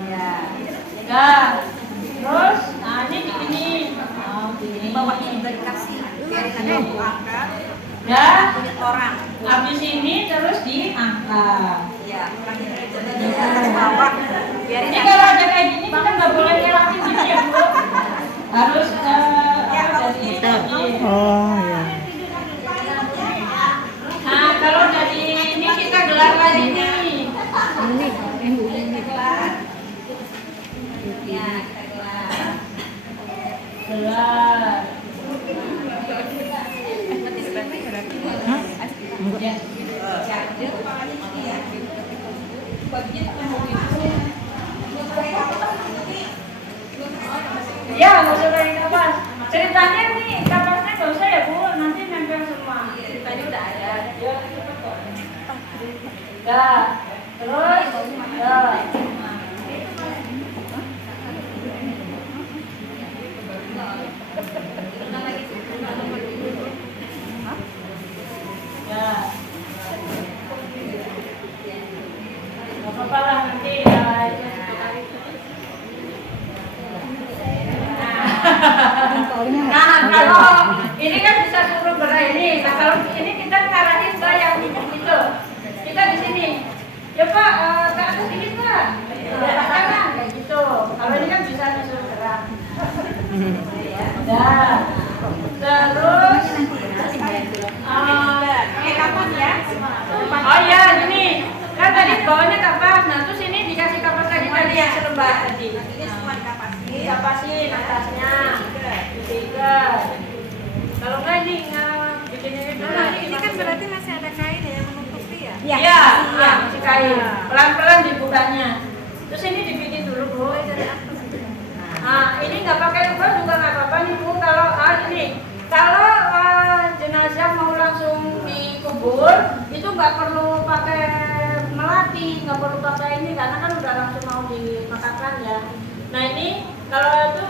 Ya. Nah, terus ini begini. Oh, Di bawahnya juga dikasih biar nanti aku angkat. Ya, Kulit orang. habis ini terus diangkat. Ya, jadi atas bawah biar Ini kalau ada kayak gini kita nggak boleh ngelakuin gini ya Bu. Harus dari Oh ya. Nah kalau dari ini kita gelar lagi nih. ya kita gelar. Gelar. Ya. Ya, dia kepalanya gini ya. Bagian Ya, nggak usah kayak kapas. Ceritanya nih kapasnya nggak usah ya Bu, nanti nempel semua. ceritanya udah ada. Ya, cepet kok. Ya, terus ya. Ya. Nggak apa-apa lah nanti ya itu. Nah, kalau ini kan bisa suruh gerak ini. Nah, kalau ini kita ngarahin ke yang itu. Kita di sini. Ya Pak, ke atas ini Pak. Ke kanan kayak gitu. Kalau ini kan bisa disuruh gerak. Nah, terus kapan ya? oh ya, ini kan tadi bawahnya kapas. Nah, terus ini dikasih kapas lagi tadi yang selembar tadi. Ini semua dikapasin. Kapasin atasnya. Tiga. Kalau nggak ini bikinnya itu. Ini kan berarti masih ada kain ya yang menutupi ya? Iya, masih kain. Pelan-pelan dibukanya. Terus ini dibikin dulu Bu. Nah, ini nggak pakai ubah juga nggak apa-apa nih Bu. Kalau kalau jenazah mau langsung dikubur, itu nggak perlu pakai melati, nggak perlu pakai ini karena kan udah langsung mau dimakamkan ya. Nah ini kalau itu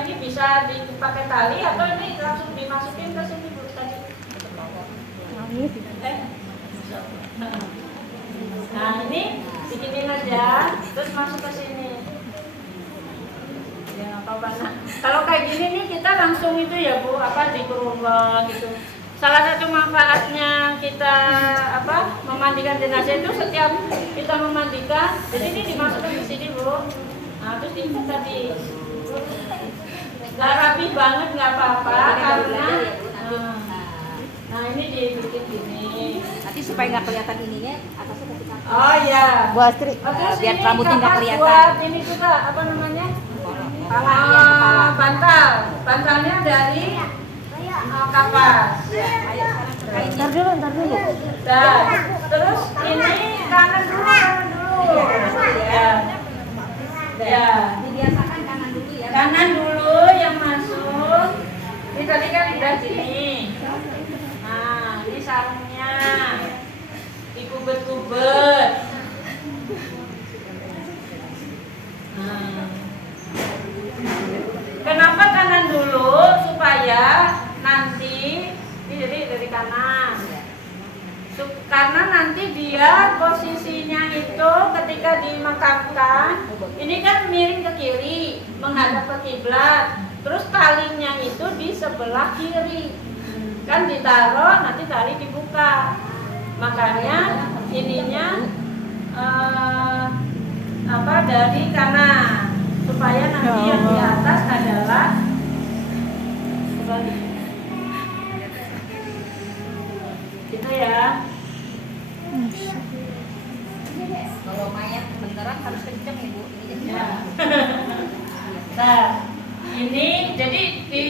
ini bisa dipakai tali atau ini langsung dimasukin ke sini Bu tadi. Nah ini bikinin aja, terus masuk ke sini. Ya apa-apa. Nah, kalau kayak gini nih kita langsung itu ya Bu, dikerubah gitu. Salah satu manfaatnya kita memandikan jenazah itu setiap kita memandikan, jadi ini dimasukkan ke sini Bu. Nah terus diikat tadi. Gak rapi banget nggak apa-apa karena nah ini dibikin gini. Nanti supaya nggak kelihatan ininya atasnya kasih kapas. Oh iya. Bu Astri. Terus biar ini rambutnya nggak kapas kelihatan. buat ini juga apa namanya? Kepala ya, kepala. Bantal. Bantalnya dari kapas. Ayo sekarang kainnya. Ntar dulu. Nah, terus ini kanan dulu. Ya. Ya. Dibiasakan kanan dulu ya. Kanan dulu yang masuk. Ini tadi kan udah gini. Nah, ini sarungnya. Dikubet-kubet. Nah. Kenapa kanan dulu? Supaya nanti ini jadi dari kanan. Karena nanti dia posisinya itu ketika dimakamkan ini kan miring ke kiri menghadap ke kiblat, terus talinya itu di sebelah kiri kan ditaruh, nanti tali dibuka, makanya ininya dari kanan supaya nanti yang di atas adalah kebalik gitu ya. Kalau mayat beneran harus kenceng Ibu. Ini jadi Ya. Nah, Ini jadi di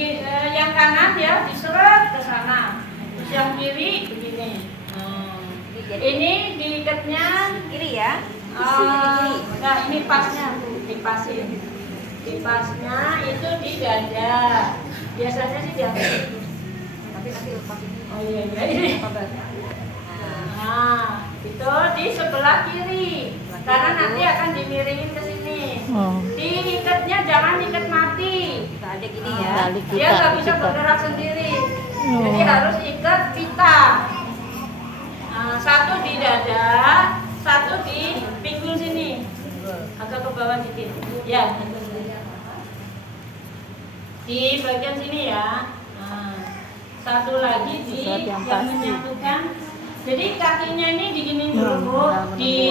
yang kanan ya diseret ke sana. Terus yang kiri begini. Ini diikatnya Kiri ya. Isinya di kiri. nah ini pasnya dipasin. Dipasnya itu di dada. Biasanya sih di atas. Tapi nanti lepas ini. Oh iya ini. Nah, itu di sebelah kiri. Karena nanti akan dimiringin ke sini. Oh. Diikatnya jangan ikat mati. Kita ada gini ya. Tali Dia kita, nggak bisa kita. bergerak sendiri. Oh. Jadi harus ikat pita. Satu di dada, satu di pinggul sini. Agak ke bawah dikit. Ya. Di bagian sini ya. Satu lagi di Sesuatu yang yang pasti. menyatukan. Jadi kakinya ini diginin dulu Bu. Di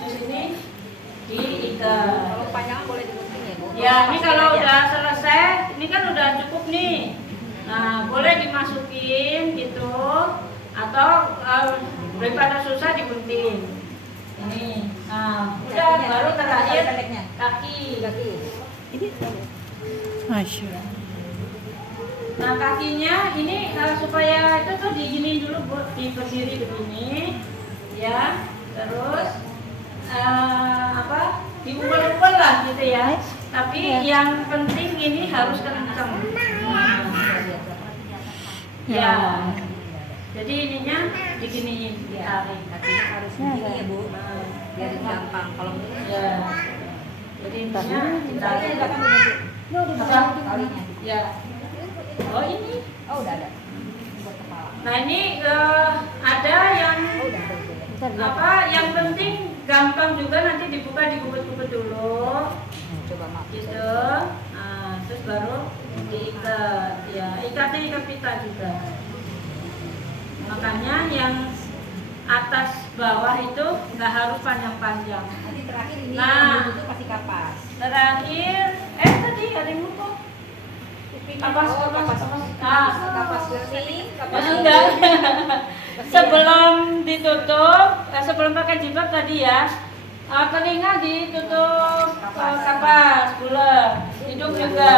terus ini diikat. Kalau panjang boleh digunting ya, Bu. Ya, ini Masukin kalau aja. udah selesai, ini kan udah cukup nih. Nah, boleh dimasukin gitu, atau daripada susah digunting. Ini, nah, udah Kakinya, baru terakhir pendeknya. kaki. Kaki. Masya Allah. Nah, kakinya ini supaya itu tuh digini dulu Bu, berdiri begini, ya. Terus diubel-ubel lah gitu ya. Tapi yang penting ini harus kenceng. Ya. Jadi ininya diginiin, ditarik. Kakinya harus begini ya, Bu. Biar gampang. Kalau Ya. Jadi intinya ditarik. apa? Talinya. Ya. Oh ini. Oh, udah ada. Buat kepala. Nah ini ada yang Oh, udah ada. apa? Yang penting gampang juga nanti dibuka digumpet-gumpet dulu. Coba maaf. Gitu. Nah, terus baru diikat. Ya, ikatnya ikat pita juga. Makanya yang atas bawah itu nggak harus panjang-panjang. Nanti terakhir ini Nah. itu pasti kapas. Terakhir, tadi ada yang lupa. Kapas, Oh, kapas. Kapas bersih, kapas Enggak. Sebelum ditutup, sebelum pakai jilbab tadi ya, telinga ditutup kapas, bulat, hidung juga.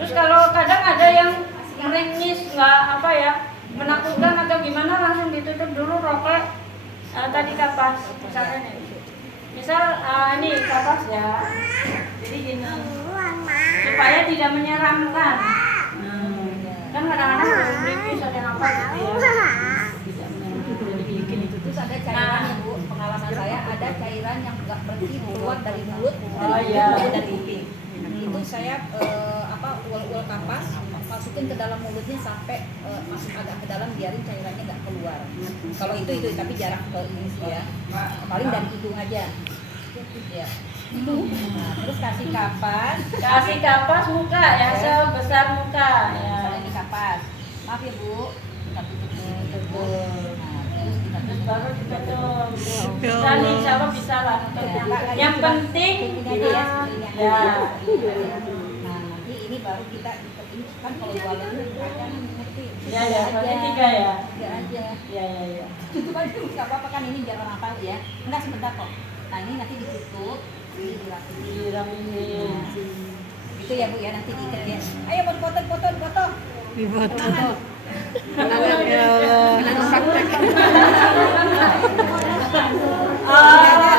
Terus kalau kadang ada yang meringis, nggak apa ya, menakutkan atau gimana, langsung ditutup dulu rokok tadi kapas. Misalnya nih, ini kapas ya. Jadi gini, supaya tidak menyeramkan. Kan kadang-kadang ada meringis, ada yang apa gitu ya. Tidak menyeramkan. Jadi bikin itu Terus ada cairan ya, Bu. Pengalaman saya ada cairan yang nggak berhenti keluar dari mulut, iya. dari kuping. Itu saya uel-uel kapas masukin ke dalam mulutnya sampai masuk agak ke dalam, biarin cairannya nggak keluar. Kalau itu tapi jarang ke ini sih ya. Paling dari hidung aja. Ya. Nah, terus kasih kapas muka ya, sebesar muka ya. misalnya di kapas. Maaf ya, Bu. Kita tutup dulu. Nah, terus kita Terus tutup. baru ditutup. Dan insya Allah bisa lah. Yang penting ya. ya. Nah, nanti ini baru kita ini kan kalau jualan kan ngerti. Ya ya, berarti 3 ya. Tiga aja. Ya ya ya. Tutup aja nggak apa-apa kan, ini biar orang tahu ya. Enggak sebentar kok. Nah, ini nanti ditutup, ini dirapiin. Dirapiin. Itu ya, Bu ya, nanti diikat ya. Ayo foto. Difoto. Ya Allah.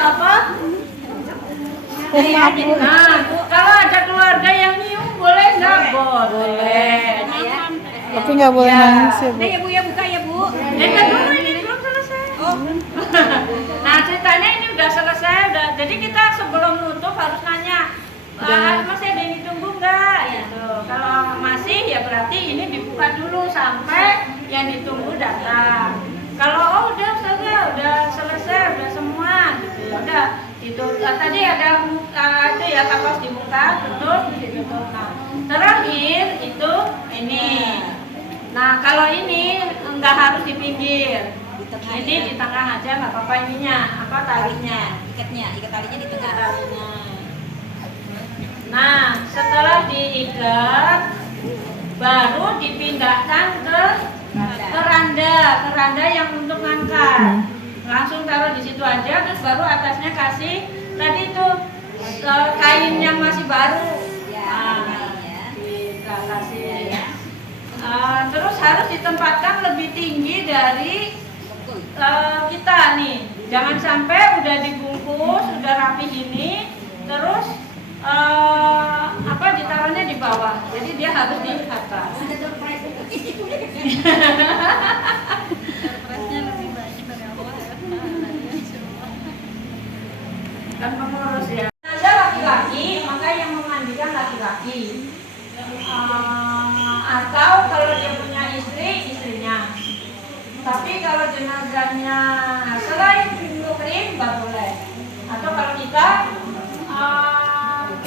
Apa? Nah, kalau ada keluarga yang nyium boleh nggak? Boleh. Tapi nggak boleh nangis ya, Bu. Nah, ya Bu ya, buka ya, Bu. Lihat dulu, ini belum selesai. Oh, Nah ceritanya ini udah selesai, jadi kita sebelum nutup harus nanya, masih ada yang ditunggu nggak? Gitu. Kalau masih ya berarti ini dibuka dulu sampai yang ditunggu datang. Kalau udah selesai, udah semua, gitu ya udah itu. Tadi ada itu ya kapas di muka, tutup. Nah terakhir itu ini. Nah kalau ini nggak harus di pinggir. Ini di tengah aja nggak apa-apa ininya, talinya. ikat talinya di tengah. Talinya. Nah, setelah diikat, baru dipindahkan ke keranda yang untuk ngangkat. Langsung taruh di situ aja, terus baru atasnya kasih tadi itu kain yang masih baru. Ya. harus ditempatkan lebih tinggi dari kita nih. Jangan sampai udah dibungkus, udah rapi gini, terus ditaruhnya di bawah. Jadi dia harus di atas. Kan pengurus ya. Ada laki-laki, maka yang memandikan laki-laki. Atau kalau dia punya istri, istrinya. Tapi kalau jenazahnya selain muhrim, nggak boleh. Atau kalau kita,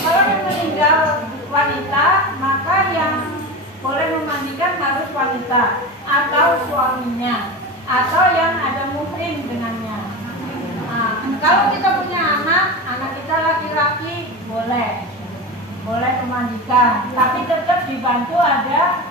kalau yang meninggal wanita, maka yang boleh memandikan harus wanita atau suaminya, atau yang ada muhrim dengannya. Kalau kita punya anak kita laki-laki boleh memandikan, tapi tetap dibantu ada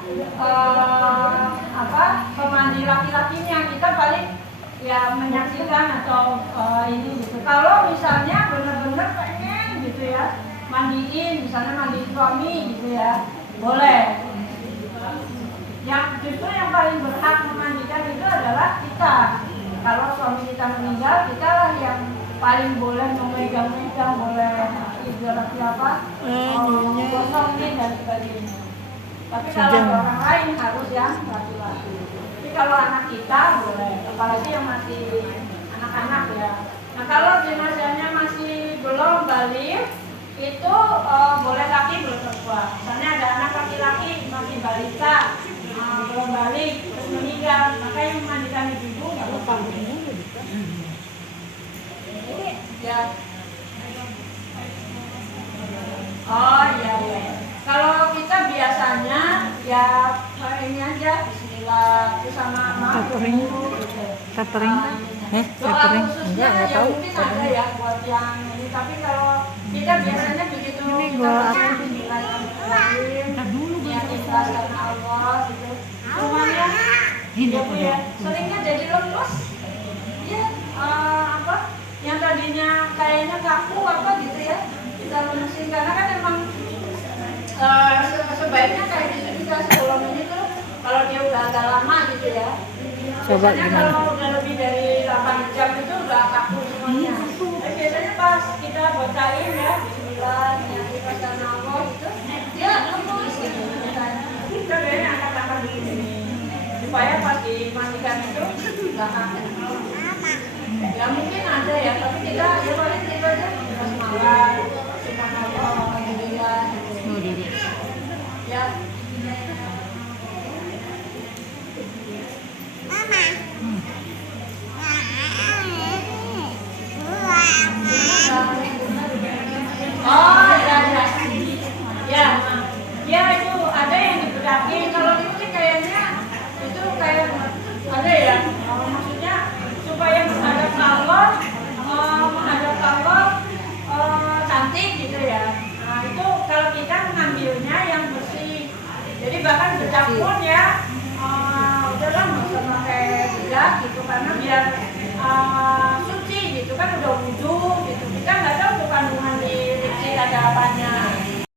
pemandi laki-lakinya. Kita paling ya menyaksikan atau ini gitu. Kalau misalnya benar-benar pengen gitu ya mandiin, misalnya mandi suami gitu ya, boleh. Yang justru yang paling berhak memandikan itu adalah kita. Kalau suami kita meninggal, kita lah yang paling boleh memegang-megang, boleh ibaratnya gosongin dan sebagainya. Tapi kalau orang lain harus yang laki-laki. Tapi kalau anak kita boleh, apalagi yang masih anak-anak ya. Nah kalau jenazahnya masih belum balik, itu boleh laki belum perempuan. Misalnya ada anak laki-laki masih balita, belum balik terus meninggal, maka yang memandikan ibu nggak lupa. Ya. Oh iya. Kalau kita biasanya ya ini aja Bismillah itu sama Catering. Catering enggak tahu. Mungkin ada ya buat yang ini, tapi kalau kita biasanya begitu Ini kita gua baca Bismillahirrahmanirrahim, niat ikhlas karena Allah gitu. Semuanya ya, seringnya jadi lemes. Ya yang tadinya kayaknya kaku gitu ya, kita lemesin karena kan emang sebaiknya kayak gitu juga sebelum ini tuh kalau dia udah agak lama gitu ya. Coba Biasanya gimana? kalau udah lebih dari 8 jam itu udah kaku semuanya. Tapi biasanya pas kita bacain ya Bismillah, niat ikhlas karena Allah gitu, dia lemes gitu. Kita kayaknya angkat-angkat begini supaya pas dimandikan itu nggak kaku. Ya mungkin ada ya, tapi kita ya paling kita aja basmalah, subhanallah, alhamdulillah gitu. Ya. Oh ya, ya itu ada yang diberakin. Kalau itu sih kayaknya itu kayak ada ya, maksudnya supaya menghadap Allah cantik gitu ya. Nah itu kalau kita mengambilnya yang bersih. Jadi bahkan bedak pun ya udahlah nggak usah pakai bedak gitu karena biar suci gitu kan udah wudhu gitu. Kita nggak tahu tuh kandungan di lipstick ada apanya.